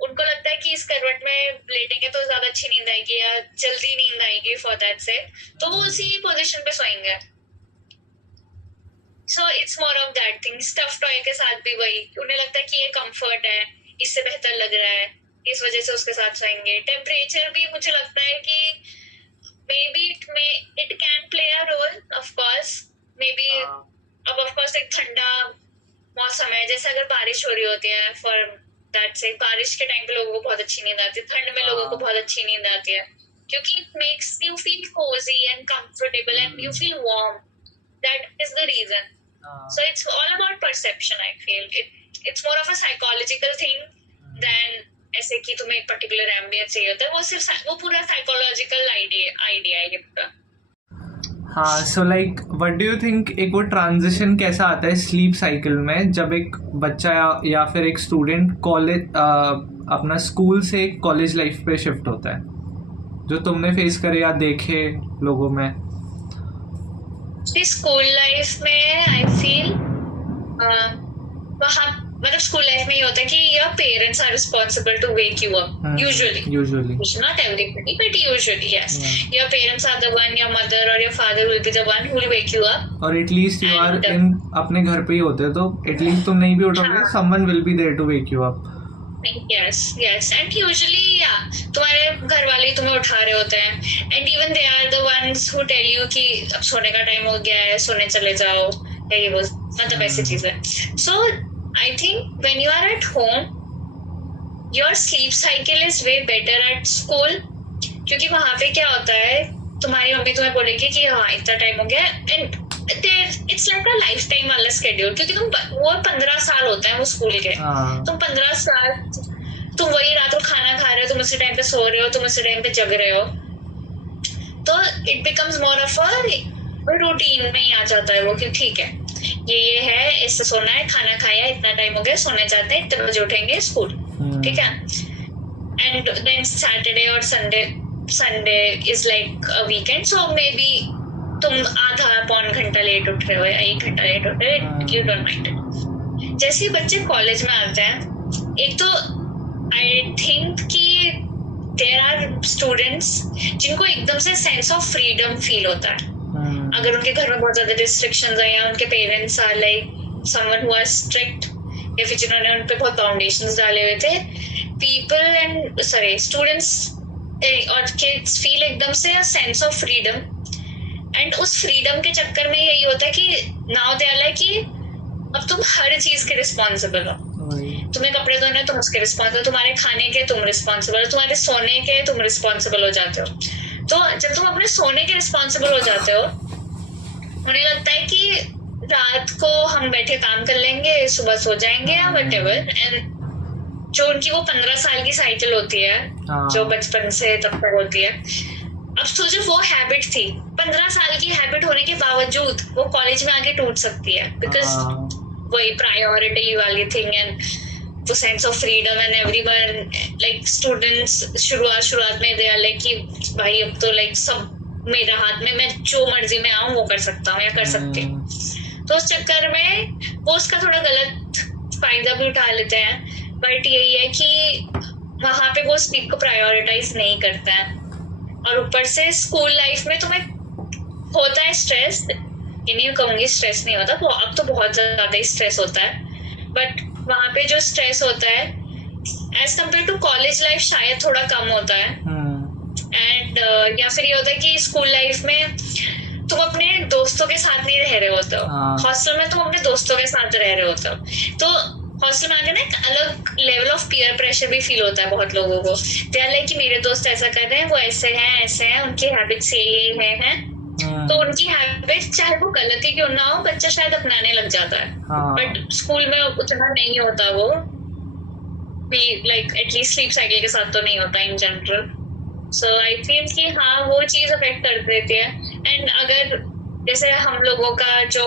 उनको लगता है कि इस करवट में लेटेंगे तो ज्यादा अच्छी नींद आएगी या जल्दी नींद आएगी, फॉर दैट से तो वो उसी पोजीशन पे सोएंगे। So it's more of that thing. Stuff toy के साथ भी वही, उन्हें लगता है कि ये कंफर्ट है, इससे बेहतर लग रहा है, इस वजह से उसके साथ सोएंगे। टेम्परेचर भी मुझे लगता है कि maybe it can play a role, of course maybe. अब ऑफ कोर्स एक ठंडा मौसम है, जैसे अगर बारिश हो रही होती है, फॉर दैट से बारिश के टाइम पे लोगों को बहुत अच्छी नींद आती है, ठंड में लोगों को बहुत अच्छी नींद आती है, क्योंकि it makes you feel Cozi and comfortable and you feel warm. That is the reason. So it's all about perception. I feel it's more of a psychological thing than ऐसे कि तुम्हें एक particular ambience चाहिए होता है। वो पूरा psychological idea है ये पूरा। हाँ, so like what do you think, एक वो ट्रांजिशन कैसा आता है स्लीप साइकिल में, जब एक बच्चा या फिर एक स्टूडेंट कॉलेज अपना स्कूल से कॉलेज लाइफ पे शिफ्ट होता है, जो तुमने फेस करे या देखे लोगों में? स्कूल लाइफ में आई फील वहाँ मतलब स्कूल लाइफ में ये होता है कि your parents are responsible to wake you up, usually not everybody but usually yes, your parents are the one, your mother और your father will be the one who will wake you up. और at least you are in अपने घर पे ही होते तो at least तुम नहीं भी उठोगे, someone will be there to wake you up. yes and usually तुम्हारे घर वाले ही तुम्हें उठा रहे होते हैं, and even they are the ones who tell you कि अब सोने का टाइम हो गया है, सोने चले जाओ, या ये वो मतलब ऐसी चीज है। So I think when you are at home your sleep cycle is way better at school, क्योंकि वहाँ पे क्या होता है, तुम्हारी मम्मी तुम्हें बोलेगी कि हाँ इतना टाइम हो गया, and it's like a lifetime वाला schedule, क्योंकि वो 15 साल होता है वो स्कूल के, तुम 15 साल तुम वही रात को खाना खा रहे हो, तुम उसी टाइम पे सो रहे हो, तुम उसी टाइम पे जग रहे हो, तो it becomes more of a routine में ही आ जाता है वो कि ठीक है ये है, इससे सोना है, खाना खाया, इतना टाइम हो गया, सोने जाते हैं, इतने बजे उठेंगे स्कूल, ठीक है। एंड देन सैटरडे और Sunday is like a weekend, so may be तुम आधा पौन घंटा लेट उठ रहे हो या 1 घंटा लेट उठ रहे हो, यू डोंट माइंड इट। जैसे बच्चे कॉलेज में आते हैं, एक तो आई थिंक कि देयर आर स्टूडेंट्स जिनको एकदम से सेंस ऑफ फ्रीडम फील होता है, अगर उनके घर में बहुत ज्यादा रिस्ट्रिक्शंस है या उनके parents are like someone who are strict, या फिर जिन्होंने उन पे बहुत फाउंडेशंस डाले हुए थे, स्टूडेंट्स और किड्स फील एकदम से a sense of freedom, and उस फ्रीडम के चक्कर में यही होता है कि नाउ दे आर लाइक कि अब तुम हर चीज के रिस्पॉन्सिबल हो, तुम्हें कपड़े धोने तुम उसके रिस्पॉन्सिबल, तुम्हारे खाने के तुम रिस्पॉन्सिबल, तुम्हारे सोने के तुम रिस्पॉन्सिबल हो जाते हो। तो जब तुम अपने सोने के रिस्पॉन्सिबल हो जाते हो, उन्हें लगता है कि रात को हम बैठे काम कर लेंगे, सुबह सो जाएंगे या व्हाटएवर, एंड जो उनकी वो 15 साल की साइकिल होती है जो बचपन से तब तक होती है, अब सोचो वो हैबिट थी, 15 साल की हैबिट होने के बावजूद वो कॉलेज में आके टूट सकती है, बिकॉज वही प्रायोरिटी वाली थिंग एंड वो sense of freedom, and everyone like students शुरुआत में दे आर लाइक कि भाई अब तो लाइक सब मेरे हाथ में, मैं जो मर्जी में आऊँ वो कर सकता हूँ या कर सकती हूँ। तो उस चक्कर में वो उसका थोड़ा गलत फायदा भी उठा लेते हैं, बट यही है कि वहां पे वो स्लीप को प्रायोरिटाइज नहीं करता है। और ऊपर से स्कूल लाइफ में तुम्हें होता है स्ट्रेस, ये नहीं कहूंगी स्ट्रेस नहीं होता, अब तो बहुत ज्यादा ही स्ट्रेस होता है, बट वहां पे जो स्ट्रेस होता है as compared to college life शायद थोड़ा कम होता है। एंड या फिर ये होता है कि स्कूल लाइफ में तुम अपने दोस्तों के साथ नहीं रह रहे होते हो, हॉस्टल में तुम अपने दोस्तों के साथ रह रहे होते हो, तो हॉस्टल में आके ना एक अलग लेवल ऑफ पीयर प्रेशर भी फील होता है बहुत लोगों को। दे आर लाइक कि मेरे दोस्त ऐसा कर रहे हैं, वो ऐसे हैं, उनकी हैबिट्स ये हैं, तो उनकी हैबिट चाहे वो गलती क्यों ना हो, बच्चा शायद अपनाने लग जाता है। बट स्कूल में उतना नहीं होता वो, लाइक एटलीस्ट स्लीप साइकिल के साथ तो नहीं होता in general. So I feel कि हाँ वो चीज अफेक्ट कर देती है। एंड अगर जैसे हम लोगों का जो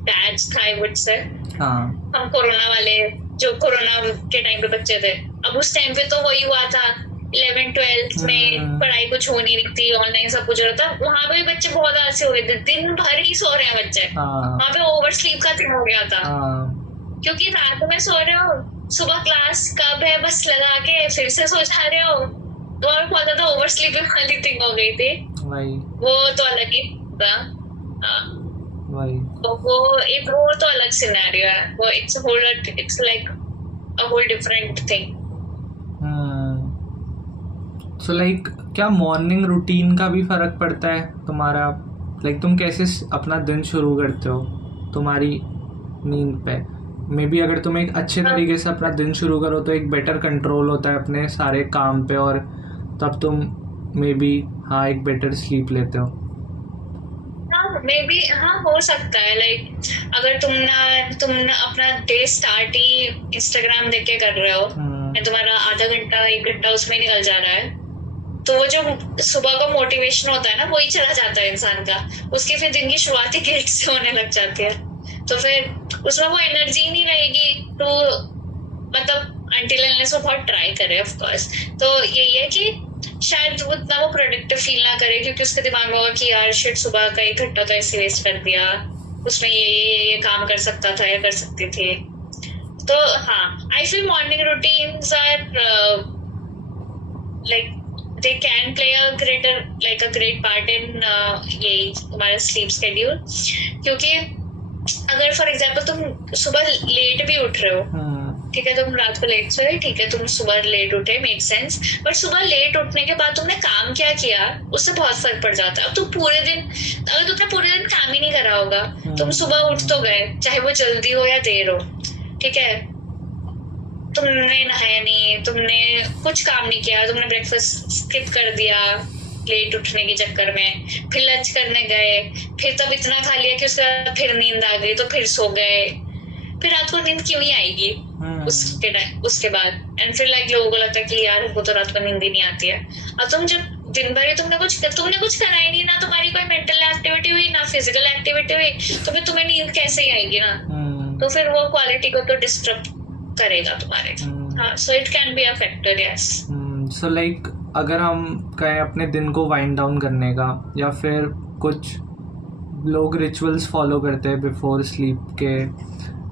बैच था, आई वुड से हम कोरोना वाले जो कोरोना के टाइम पे बच्चे थे, अब उस टाइम पे तो वही हुआ था 11th-12th में पढ़ाई कुछ हो नहीं रही थी, ऑनलाइन सब कुछ हो रहा था, वहां पे बच्चे बहुत आलसी हो गए थे, दिन भर ही सो रहे हैं बच्चे, वहां पे ओवर स्लीप का दिन हो गया था, क्योंकि रात में सो रहे हो, सुबह क्लास कब है बस लगा के फिर से सो जा रहे हो, तो और बहुत ज्यादा ओवर स्लीपिंग वाली थिंग हो गई थी। वो तो अलग ही था। तो वो तो अलग सिनेरियो है, वो it's like a whole different thing. So like क्या मॉर्निंग रूटीन का भी फर्क पड़ता है तुम्हारा? लाइक तुम कैसे अपना दिन शुरू करते हो तुम्हारी नींद पे? मे बी अगर तुम एक अच्छे तरीके से अपना दिन शुरू करो तो एक बेटर कंट्रोल होता है अपने सारे काम पे, और तब तुम मे बी एक बेटर स्लीप लेते हो। मे बी हो सकता है। लाइक अगर तुम अपना डे स्टार्ट ही इंस्टाग्राम देख के कर रहे हो, तुम्हारा आधा घंटा 1 घंटा उसमें निकल जा रहा है, तो वो जो सुबह का मोटिवेशन होता है ना, वही चला जाता है इंसान का, उसकी फिर दिन की शुरुआत ही गिल्ट से होने लग जाती है, तो फिर उसमें वो एनर्जी नहीं रहेगी, तो मतलब अनटिल अनलेस वो बहुत ट्राई करे ऑफ कोर्स। तो यही है कि शायद उतना वो प्रोडक्टिव फील ना करे, क्योंकि उसके दिमाग में होगा कि यार शिट सुबह का 1 घंटा तो ऐसे वेस्ट कर दिया, उसमें ये काम कर सकता था या कर सकती थी। तो I feel morning routines are like they can play a great part in ये हमारा स्लीप शेड्यूल, क्योंकि अगर फॉर एग्जांपल तुम सुबह लेट भी उठ रहे हो, ठीक है, तुम रात को लेट सोए, ठीक है, तुम सुबह लेट उठे, मेक सेंस, बट सुबह लेट उठने के बाद तुमने काम क्या किया उससे बहुत फर्क पड़ जाता है। अब तुम पूरे दिन, अगर तुमने पूरे दिन काम ही नहीं करा होगा, तुम सुबह उठ तो गए, चाहे वो जल्दी हो या देर हो, ठीक है, तुमने नहाया नहीं, तुमने कुछ काम नहीं किया, तुमने ब्रेकफास्ट स्किप कर दिया लेट उठने के चक्कर में, फिर लंच करने गए, फिर तब इतना खा लिया कि उसके बाद फिर नींद आ गई तो फिर सो गए, फिर रात को नींद क्यों ही आएगी उसके बाद। एंड फिर लाइक लोगों को लगता है कि यार हमको तो रात को नींद ही नहीं आती है। और तुम जब दिन भर ही तुमने कुछ करा ही नहीं, ना तुम्हारी कोई मेंटल एक्टिविटी हुई ना फिजिकल एक्टिविटी हुई, तो फिर तुम्हें नींद कैसे ही आएगी ना, तो फिर वो क्वालिटी को तो डिस्टर्ब करेगा तुम्हारे। So it can be a factor, yes. So like अगर हम कहें अपने दिन को वाइंड डाउन करने का, या फिर कुछ लोग रिचुअल्स फॉलो करते हैं बिफोर स्लीप के,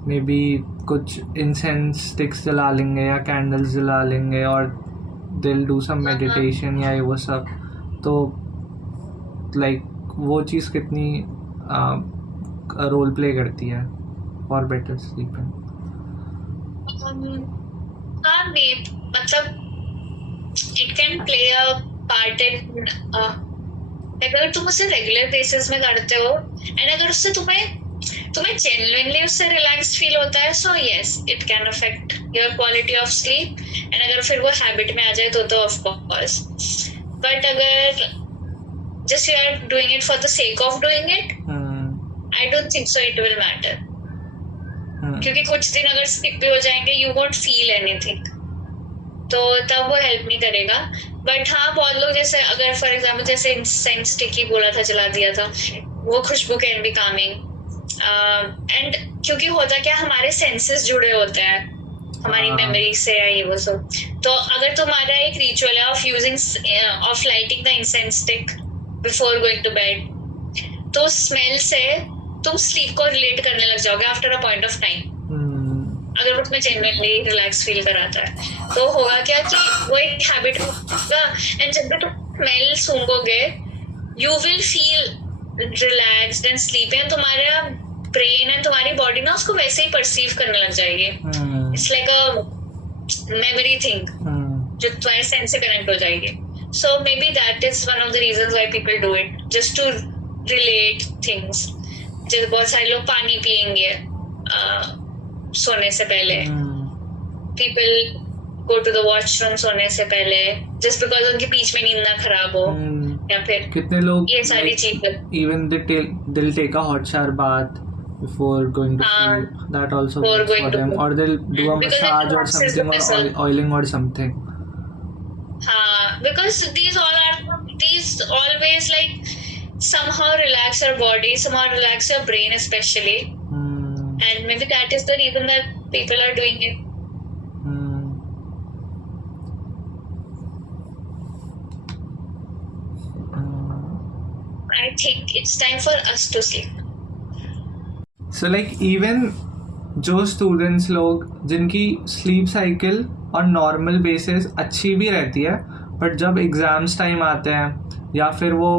मे बी कुछ इंसेंस स्टिक्स जला लेंगे या कैंडल्स जला लेंगे और दिल डू सम मेडिटेशन या वो सब, तो लाइक वो चीज़ कितनी रोल प्ले करती है फॉर बेटर स्लीपिंग? मतलब it can play a part in अगर तुम उसे रेगुलर बेसिस में करते हो, एंड अगर उससे तुम्हें जेन्युइनली उससे रिलैक्स फील होता है, so yes it can affect your quality of sleep. And अगर फिर वो हैबिट में आ जाए तो ऑफ कोर्स, बट अगर just you are doing it for the sake of doing it, I don't think so it will matter, क्योंकि कुछ दिन अगर स्किप भी हो जाएंगे यू वोंट फील एनीथिंग, तो तब वो हेल्प नहीं करेगा। बट बहुत लोग जैसे अगर फॉर एग्जाम्पल जैसे इंसेंस स्टिक ही बोला था, जला दिया था, वो खुशबू कैन बी कामिंग। एंड क्योंकि होता क्या, हमारे सेंसेस जुड़े होते हैं हमारी मेमोरी से या ये वो सब, तो अगर तुम्हारा एक रिचुअल है of lighting the incense stick before going to bed, तो स्मेल से तुम स्लीप को रिलेट करने लग जाओगे after a point of time. अगर वो तुम्हें जेन्युइनली रिलैक्स फील कराता है तो होगा क्या कि वो एक हैबिट होगा, एंड जब भी तुम स्मेल सूंघोगे you will feel relaxed and sleepy, and तुम्हारा ब्रेन एंड तुम्हारी बॉडी ना उसको वैसे ही परसीव करने लग जाएगी. It's like a memory thing जो तुम्हारे सेंस से कनेक्ट हो जाएगी. So maybe that is one of the reasons why people do it, just to relate things. जैसे बहुत सारे लोग पानी पियेंगे सोने से पहले, people go to the washroom सोने से पहले जस्ट बिकॉज उनके बीच में नींद ना खराब हो, या फिर कितने लोग ये सारी चीजें. even they'll take a hot shower bath before going to sleep. That also Before works going for to them, sleep. or they'll do a Because it massage or relaxes something, the or muscle. oiling or something. Because these always like somehow relax your body, somehow relax your brain especially, and maybe that is the reason that people are doing it. I think it's time for us to sleep. So like even जो students लोग जिनकी sleep cycle और normal basis अच्छी भी रहती है, but जब exams time आते हैं या फिर वो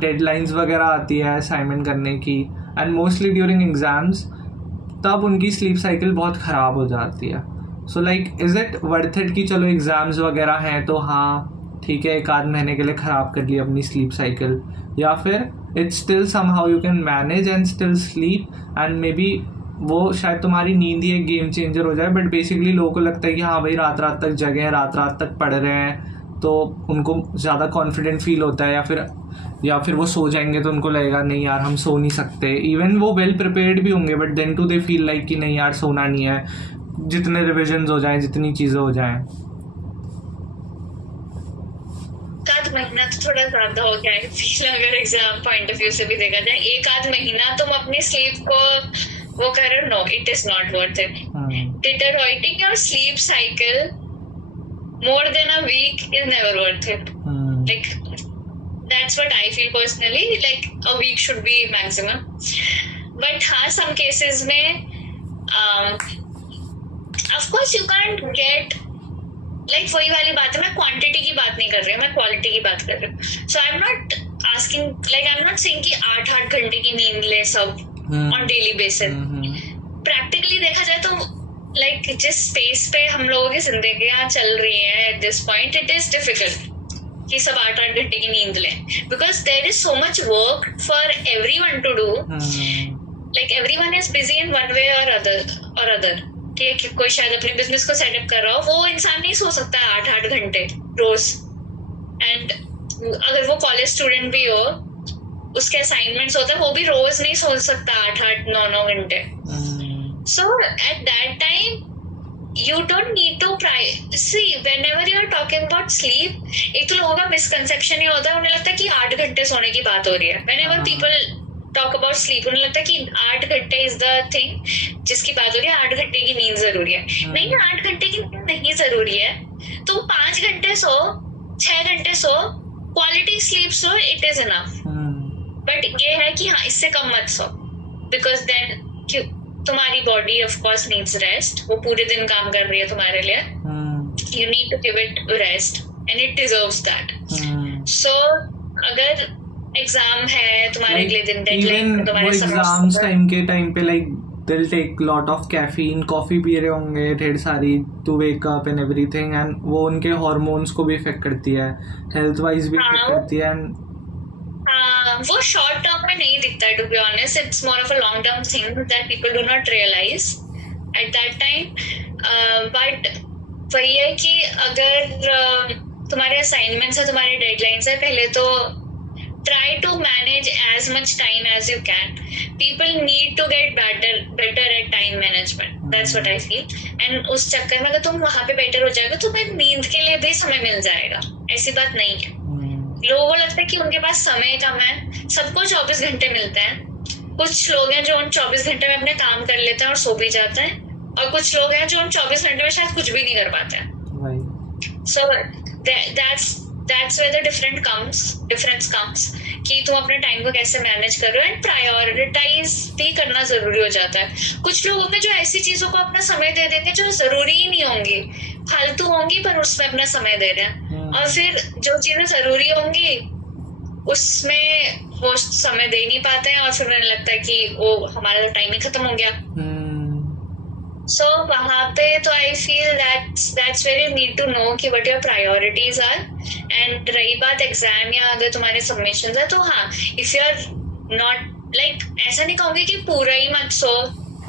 डेडलाइंस वगैरह आती है असाइनमेंट करने की, एंड मोस्टली ड्यूरिंग एग्ज़ाम्स, तब उनकी स्लीप साइकिल बहुत ख़राब हो जाती है. So like is it worth it कि चलो एग्ज़ाम्स वगैरह हैं तो हाँ ठीक है एक आध महीने के लिए ख़राब कर ली अपनी स्लीप साइकिल, या फिर it's still somehow you can manage and still sleep, and may be वो शायद तुम्हारी नींद ही एक गेम चेंजर हो जाए. बट बेसिकली लोगों को लगता है कि हाँ भाई रात रात तक जगे हैं, रात रात तक पढ़ रहे हैं, तो उनको ज़्यादा कॉन्फिडेंट फील होता है, या फिर वो सो जाएंगे तो उनको लगेगा नहीं यार हम सो नहीं सकते. इवन वो वेल प्रिपेयर्ड भी होंगे but then too they feel like कि नहीं यार सोना नहीं है, जितने रिविजन्स हो जाएं, जितनी चीज़ें हो जाएं. आध महीना तो थोड़ा ज्यादा हो गया है फील, अगर एग्जाम पॉइंट ऑफ व्यू से भी देखा जाए. एक आध महीना तुम अपनी स्लीप को वो करो, no it is not worth it. Deteriorating your sleep cycle more than a week is never worth it. Like that's what I feel personally, like a week should be maximum. But हाँ some cases में of course you can't get like वही वाली बात है, मैं quantity की बात नहीं कर रही हूँ, मैं क्वालिटी की बात कर रही हूँ. So I'm not asking, like I'm not saying कि 8 घंटे की नींद ले सब on daily basis. Practically देखा जाए तो लाइक जिस स्पेस पे हम लोगों की जिंदगियां चल रही है at this point, it is difficult कि सब 8 घंटे की नींद लें, because there is so much work for everyone to do. Like everyone is busy in one way और अदर. ठीक है कि कोई शायद अपने बिजनेस को सेटअप कर रहा हो, वो इंसान नहीं सो सकता है 8 घंटे रोज. एंड अगर वो कॉलेज स्टूडेंट भी हो, उसके असाइनमेंट्स होता है, वो भी रोज नहीं सो सकता 8-9 घंटे. So at that time, you don't need to see whenever you are talking about sleep. एक तो लोगों का misconception ये होता है, उन्हें लगता है कि 8 घंटे सोने की बात हो रही है. Whenever people talk about sleep, उन्हें लगता है कि 8 घंटे is the thing जिसकी बात हो रही है, 8 घंटे की नींद जरूरी है. नहीं, 8 घंटे की नींद नहीं जरूरी है. तो 5 घंटे सो, 6 घंटे सो, क्वालिटी स्लीप सो, इट इज इनफ. बट ये है कि हाँ इससे कम मत सो, बिकॉज देन तुम्हारी body of course needs rest. वो पूरे दिन काम कर रही है तुम्हारे लिए. You need to give it rest and it deserves that. So अगर एग्जाम है तुम्हारे लिए, दिन डेडलाइन तुम्हारे एग्जाम्स टाइम के टाइम पे like they'll take lot of caffeine, coffee पी रहे होंगे ढेर सारी to wake up and everything, and वो उनके हार्मोन्स को भी इफेक्ट करती है, हेल्थ वाइज भी इफेक्ट करती है. वो शॉर्ट टर्म में नहीं दिखता है, to be honest. It's more of a long term thing that people do not realise at that time. But वही है कि अगर तुम्हारे असाइनमेंट्स है, तुम्हारे डेडलाइंस है, पहले तो try to manage as much time as you can. People need to get better at time management. That's what I feel. And उस चक्कर में अगर तुम वहाँ पे बेटर हो जाएगा तो तुम्हें नींद के लिए भी समय मिल जाएगा. ऐसी बात नहीं है. लोगों को लगता है कि उनके पास समय कम है. सबको 24 घंटे मिलते हैं. कुछ लोग हैं जो उन 24 घंटे में अपने काम कर लेते हैं और सो भी जाते हैं, और कुछ लोग हैं जो उन 24 घंटे में शायद कुछ भी नहीं कर पाते हैं. So that's where the difference comes कि तुम अपने टाइम को कैसे मैनेज कर रहे हो, एंड प्रायोरिटाइज भी करना जरूरी हो जाता है। कुछ लोग होंगे जो ऐसी चीजों को अपना समय दे देंगे जो जरूरी ही नहीं होंगी, फालतू होंगी, पर उसमें अपना समय दे रहे हैं, और फिर जो चीजें जरूरी होंगी उसमें वो समय दे नहीं पाते हैं, और फिर मुझे लगता है कि वो हमारा टाइम ही खत्म हो गया। सो वहाँ पे तो I feel that's where you need to know कि what your priorities are, and रही बात एग्जाम या अगर तुम्हारे सबमिशंस है तो हाँ, if you are not like, ऐसा नहीं कहूँगी कि पूरा ही मत सो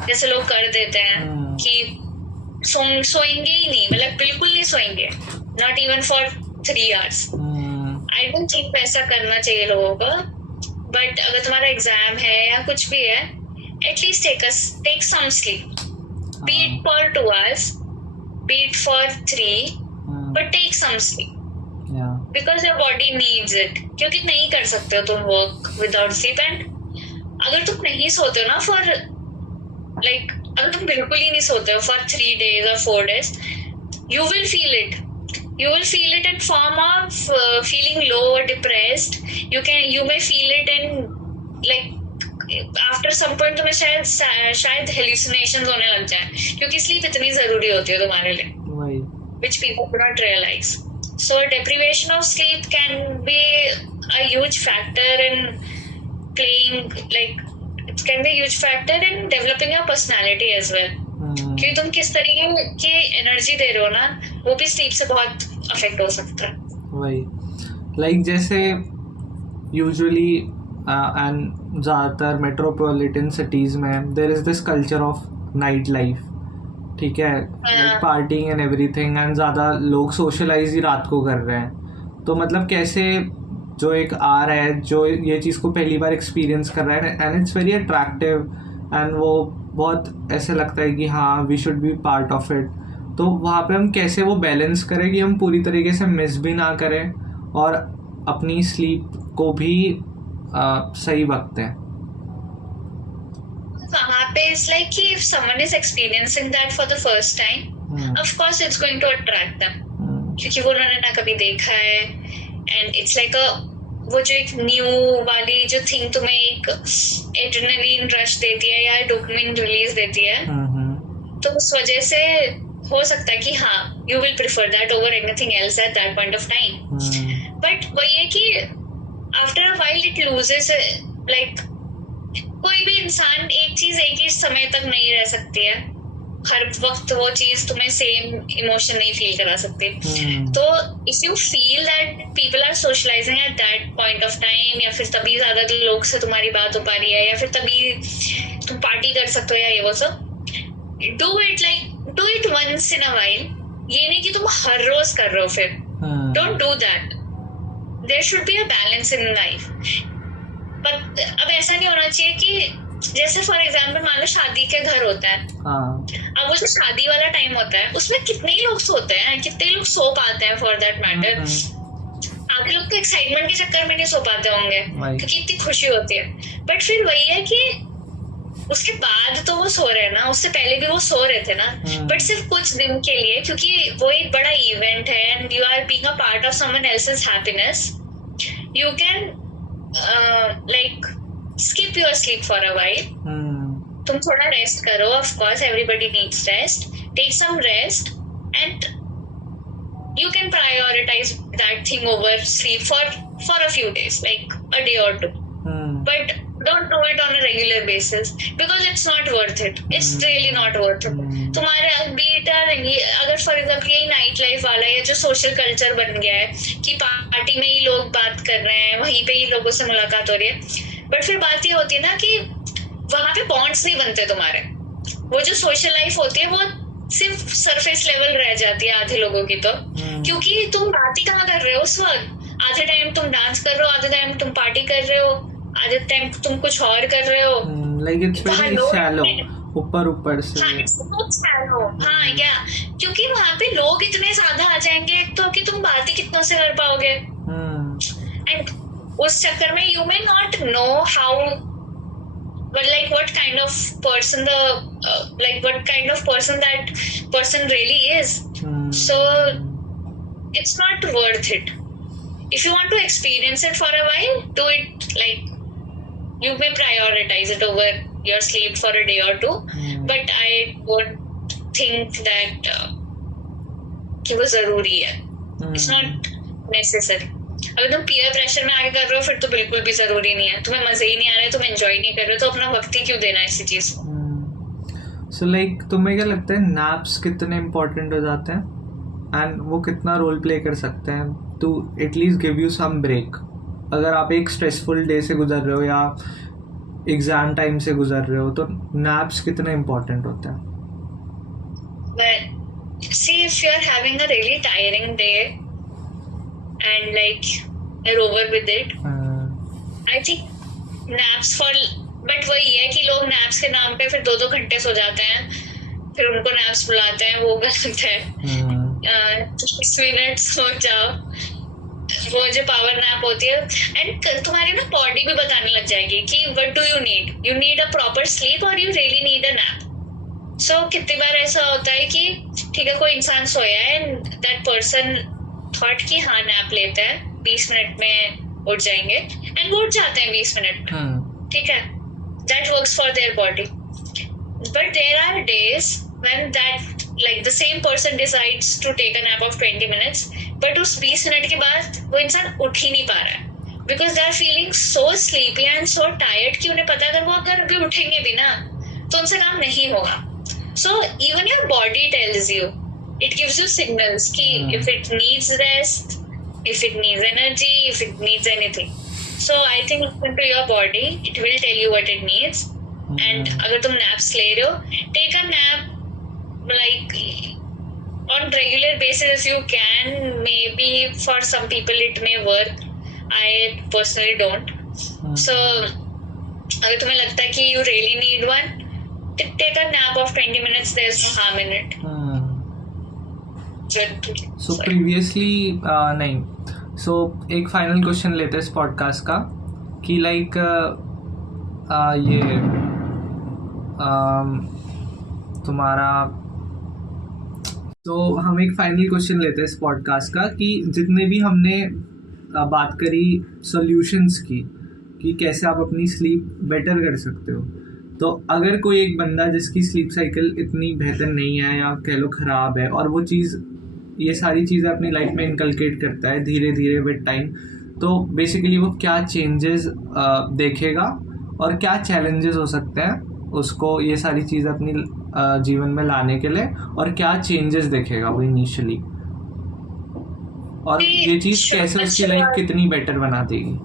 जैसे लोग कर देते हैं कि सोएंगे ही नहीं, मतलब बिल्कुल नहीं सोएंगे, not even for 3 hours. I don't think ऐसा करना चाहिए लोगों को, बट अगर तुम्हारा एग्जाम है या कुछ भी है, at least take some sleep. Be it for 2 hours, be it for 3, but take some sleep. Yeah. Because your body needs it. क्योंकि नहीं कर सकते हो तुम work without sleep, and अगर तुम नहीं सोते हो ना for like, अगर तुम बिल्कुल ही नहीं सोते हो for 3 days or 4 days, you will feel it. You will feel it in form of feeling low or depressed. You may feel it in like after some point तुम्हें शायद हेल्यूसिनेशंस होने लग जाए, क्योंकि स्लीप इतनी जरूरी होती है तुम्हारे लिए, which people do not realise. So deprivation of sleep can be a huge factor in playing, like it can be a huge factor in developing your personality as well. क्योंकि तुम किस तरीके की एनर्जी दे रहे हो ना, वो भी स्लीप से बहुत अफेक्ट हो सकता है. वही लाइक जैसे यूजुअली एंड ज़्यादातर मेट्रोपॉलिटन सिटीज़ में there is this culture of night life, ठीक है, like partying and everything, and ज़्यादा लोग सोशलाइज ही रात को कर रहे हैं. तो मतलब कैसे जो एक आ रहा है जो ये चीज़ को पहली बार एक्सपीरियंस कर रहा है, and it's very attractive, and वो बहुत ऐसे लगता है कि हाँ we should be part of it. तो वहाँ पे हम कैसे वो बैलेंस करें कि हम पूरी तरीके से मिस भी ना करें और अपनी स्लीप को भी सही वक्त है. वहाँ पे it's like कि if someone is experiencing that for the first time, of course it's going to attract them, क्योंकि वो उन्होंने ना कभी देखा है, and it's like वो जो एक न्यू वाली जो थिंग तुम्हें एक एड्रेनलिन रश देती है या डोपामिन रिलीज देती है, तो उस वजह से हो सकता है कि हाँ you will prefer that over anything else at that point of time. But वही है कि after a while it loses, like कोई भी इंसान एक चीज एक ही समय तक नहीं रह सकती है, हर वक्त वो चीज तुम्हें सेम इमोशन नहीं फील करा सकती. तो if you feel that people are socialising at that point of time, या फिर तभी ज्यादा लोग से तुम्हारी बात हो पा रही है, या फिर तभी तुम पार्टी कर सकते हो या ये वो सब, do it once in a while. ये नहीं कि तुम हर रोज कर रहे हो, फिर don't do that. There should be a balance in life. But अब ऐसा नहीं होना चाहिए कि जैसे फॉर एग्जाम्पल मान लो शादी के घर होता है, अब वो जो शादी वाला टाइम होता है उसमें कितने ही लोग सोते हैं, कितने लोग सो पाते हैं फॉर दैट मैटर. आधे लोग तो एक्साइटमेंट के चक्कर में नहीं सो पाते होंगे क्योंकि इतनी खुशी होती है. बट फिर वही है कि उसके बाद तो वो सो रहे हैं ना, उससे पहले भी वो सो रहे थे ना, बट सिर्फ कुछ दिन के लिए, क्योंकि वो एक बड़ा इवेंट है and you are being a part of someone else's happiness. You can like skip your sleep for a while. तुम थोड़ा रेस्ट करो, of course everybody needs rest. Take some rest and you can prioritize that thing over sleep for a few days, like a day or two. But don't do it on a regular basis because it's not worth it. It's really not worth it. तुम्हारे अगर for example यही night life वाला या जो social culture बन गया है कि पार्टी में ही लोग बात कर रहे हैं, वहीं पे ही लोगों से मुलाकात हो रही है, बट फिर बात ये होती है ना कि वहां पे बॉन्ड्स नहीं बनते तुम्हारे. वो जो सोशल लाइफ होती है वो सिर्फ सरफेस लेवल रह जाती है आधे लोगों की, तो क्योंकि तुम बात ही कहाँ कर रहे हो उस वक्त. आधे टाइम तुम डांस कर रहे हो, आधे टाइम तुम पार्टी कर रहे हो, आधे टाइम तुम कुछ और कर रहे हो. लाइक इट्स वेरी शैलो, ऊपर से. हाँ या क्योंकि वहाँ पे लोग इतने ज्यादा आ जाएंगे तो कि तुम बात ही कितनों से कर पाओगे. एंड उस चक्कर में you may not know how, but like what kind of person that person really is. So it's not worth it. if you want to experience it for a while, do it. Like, you may prioritize it over your sleep for a day or two, but I would think that कि वो जरूरी है. It's not necessary. अगर तुम peer pressure में आगे कर रहे हो फिर तो बिल्कुल भी जरूरी नहीं है. तुम्हें मजे ही नहीं आ रहे, तुम enjoy नहीं कर रहे, तो अपना वक्त ही क्यों देना इसी चीज को. So like तुम्हें क्या लगता है naps कितने important हो जाते हैं and वो कितना रोल प्ले कर सकते हैं to at least give you some break? अगर आप एक स्ट्रेसफुल डे से गुजर रहे हो या एग्जाम टाइम से गुजर रहे हो तो naps कितने important होते हैं? But see, if you are having a really tiring day and like you're over with it, I think naps for. But वही है कि लोग naps के नाम पे फिर 2-2 घंटे सो जाते हैं, फिर उनको naps बुलाते हैं, वो गलत है. 20 मिनट सो जाओ, वो जो पावर नैप होती है. एंड तुम्हारी ना बॉडी भी बताने लग जाएगी कि what do you need a proper sleep और you really need a nap. So कितनी बार ऐसा होता है कि ठीक है कोई इंसान सोया है एंड दैट पर्सन थॉट कि हाँ नैप लेते हैं 20 मिनट में उठ जाएंगे, एंड वो उठ जाते हैं 20 मिनट में. ठीक है, that works for their body. But there are days when that like the same person decides to take a nap of 20 minutes, but उस 20 मिनट के बाद वो इंसान उठ ही नहीं पा रहा है because they are feeling so sleepy and so tired कि उन्हें पता है अगर वो अभी उठेंगे भी ना तो उनसे काम नहीं होगा. So even your body tells you, it gives you signals कि if it needs rest, if it needs energy, if it needs anything. So I think listen to your body, it will tell you what it needs. And अगर तुम naps ले रहे हो, take a nap like on regular basis if you can. Maybe for some people it may work. I personally don't. So अगर तुम्हें लगता है कि you really need one, take a nap of 20 minutes. There's no harm in it. So previously नहीं. So एक final question लेते हैं इस podcast का कि like ये तुम्हारा तो हम एक फाइनल क्वेश्चन लेते हैं इस पॉडकास्ट का कि जितने भी हमने बात करी सॉल्यूशंस की कि कैसे आप अपनी स्लीप बेटर कर सकते हो, तो अगर कोई एक बंदा जिसकी स्लीप साइकिल इतनी बेहतर नहीं है या कह लो ख़राब है और वो चीज़ ये सारी चीज़ें अपनी लाइफ में इनकलकेट करता है धीरे धीरे विद टाइम, तो बेसिकली वो क्या चेंजेस देखेगा और क्या चैलेंजेस हो सकते हैं उसको ये सारी चीज़ अपनी जीवन में लाने के लिए, और क्या चेंजेस देखेगा वो इनिशियली, और ये चीज़ कैसे उसकी लाइफ कितनी बेटर बना देगी.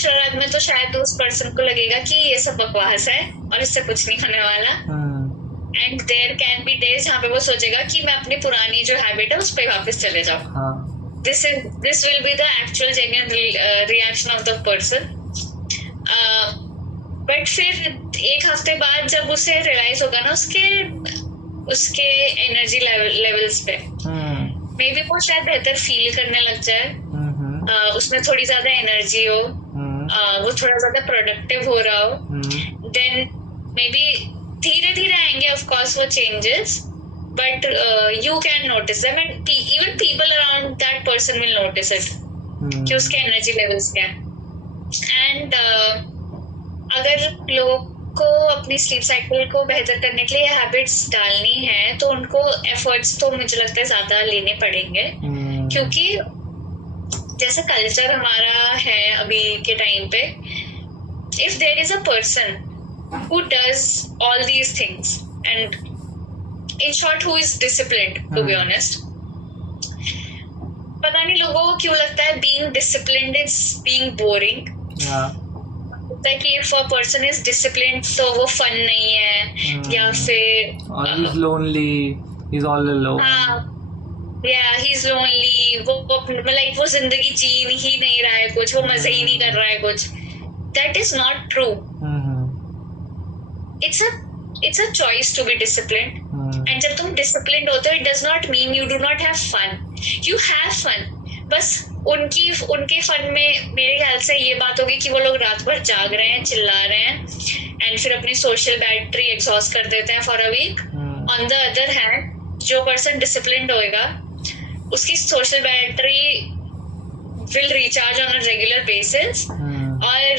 शुरुआत में तो शायद उस पर्सन को लगेगा कि ये सब बकवास है और इससे कुछ नहीं होने वाला. And there can be days जहाँ पे वो सोचेगा कि मैं अपनी पुरानी जो हैबिट है उस पर वापस चले जाऊँ. This will be the actual genuine reaction of the person. But फिर एक हफ्ते बाद जब उसे रियलाइज होगा ना उसके एनर्जी लेवल्स पे, मे बी वो शायद बेहतर फील करने लग जाए, उसमें थोड़ी ज्यादा एनर्जी हो, वो थोड़ा ज्यादा प्रोडक्टिव हो रहा हो, देन मे बी धीरे धीरे आएंगे ऑफ कोर्स वो changes, but you can notice them and even people around that person will notice it कि उसके एनर्जी लेवल्स क्या है. एंड अगर लोगों को अपनी स्लीप साइकिल को बेहतर करने के लिए हैबिट्स डालनी है तो उनको एफर्ट्स तो मुझे लगता है ज्यादा लेने पड़ेंगे, क्योंकि जैसे कल्चर हमारा है अभी के टाइम पे, if there is a person who does all these things and in short who is disciplined, to be honest, पता नहीं लोगों को क्यों लगता है being disciplined is being boring. कि if a person is disciplined तो वो fun नहीं है, या फिर he's lonely, he's all alone. Yeah, he's lonely. वो like वो जिंदगी जी ही नहीं रहा है कुछ, वो मजे ही नहीं कर रहा है कुछ. That is not true. It's a choice to be disciplined. And जब तुम disciplined होते हो, it does not mean you do not have fun. You have fun. बस उनके फन में मेरे ख्याल से ये बात होगी कि वो लोग रात भर जाग रहे हैं, चिल्ला रहे हैं, एंड फिर अपनी सोशल बैटरी एग्जॉस्ट कर देते हैं for a week. On the other hand जो पर्सन डिसिप्लिन्ड होएगा उसकी social battery will recharge on a regular basis, और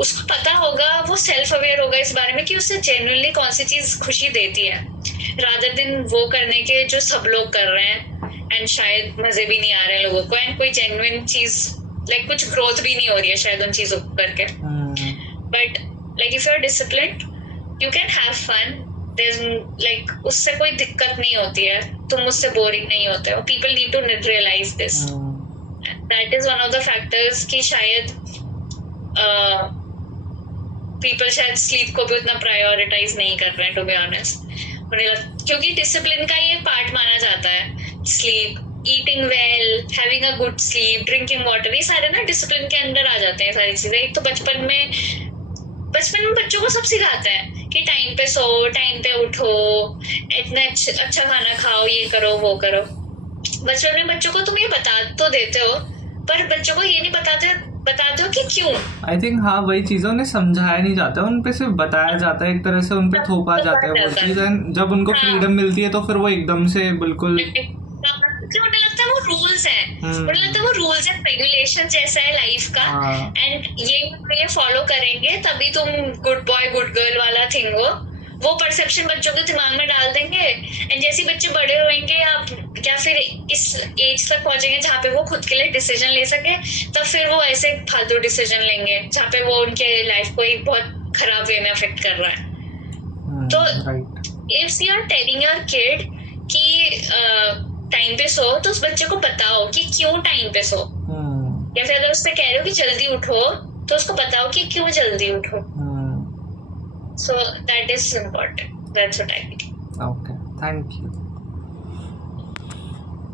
उसको पता होगा, वो सेल्फ अवेयर होगा इस बारे में कि उसे जेन्युइनली कौन सी चीज खुशी देती है, रादर देन वो करने के जो सब लोग कर रहे हैं एंड शायद मजे भी नहीं आ रहे हैं लोगों को, एंड कोई जेन्युइन चीज लाइक कुछ ग्रोथ भी नहीं हो रही है शायद उन चीजों को करके. But like if you are disciplined you can have fun, like उससे कोई दिक्कत नहीं होती है, तुम उससे बोरिंग नहीं होते हो. People need to realise this. That is one of the factors कि शायद पीपल शायद स्लीप को भी उतना प्रायोरिटाइज नहीं कर रहे हैं, टू बी ऑनेस्ट. क्योंकि डिसिप्लिन का ये पार्ट माना जाता है. Sleep, eating well, having a good sleep, drinking water, ये सारे ना डिसिप्लिन के अंदर आ जाते हैं सारी चीजें. एक तो बचपन में बच्चों को सब सिखाते हैं कि टाइम पे सो, टाइम पे उठो, इतना अच्छा खाना खाओ, ये करो वो करो. बच्चों को तुम ये बता तो देते हो, पर बच्चों को ये नहीं बताते हो कि क्यों. आई थिंक हाँ, वही चीजें उन्हें समझाया नहीं जाता, उन पे सिर्फ बताया जाता है, एक तरह से उन पे थोपा जाता है वो चीज. जब उनको फ्रीडम मिलती है तो फिर वो एकदम से बिल्कुल मुझे लगता है वो रूल्स हैं, मुझे लगता है वो रूल्स एंड रेगुलेशन जैसा है लाइफ का, एंड ये फॉलो करेंगे तभी तुम गुड बॉय गुड गर्ल वाला थिंग हो. वो परसेप्शन बच्चों के दिमाग में डाल देंगे, एंड जैसे बच्चे बड़े होंगे या फिर इस एज तक पहुंचेंगे जहाँ पे वो खुद के लिए डिसीजन ले सके, तब फिर वो ऐसे फालतू डिसीजन लेंगे जहाँ पे वो उनके लाइफ को एक बहुत खराब वे में अफेक्ट कर रहा है. तो if you are telling your kid कि टाइम पे सो, तो उस बच्चे को बताओ कि क्यों टाइम पे सो. या फिर अगर उससे कह रहे हो कि जल्दी उठो, तो उसको बताओ कि क्यों जल्दी उठो. So that is important. That's what I think. Okay. Thank you.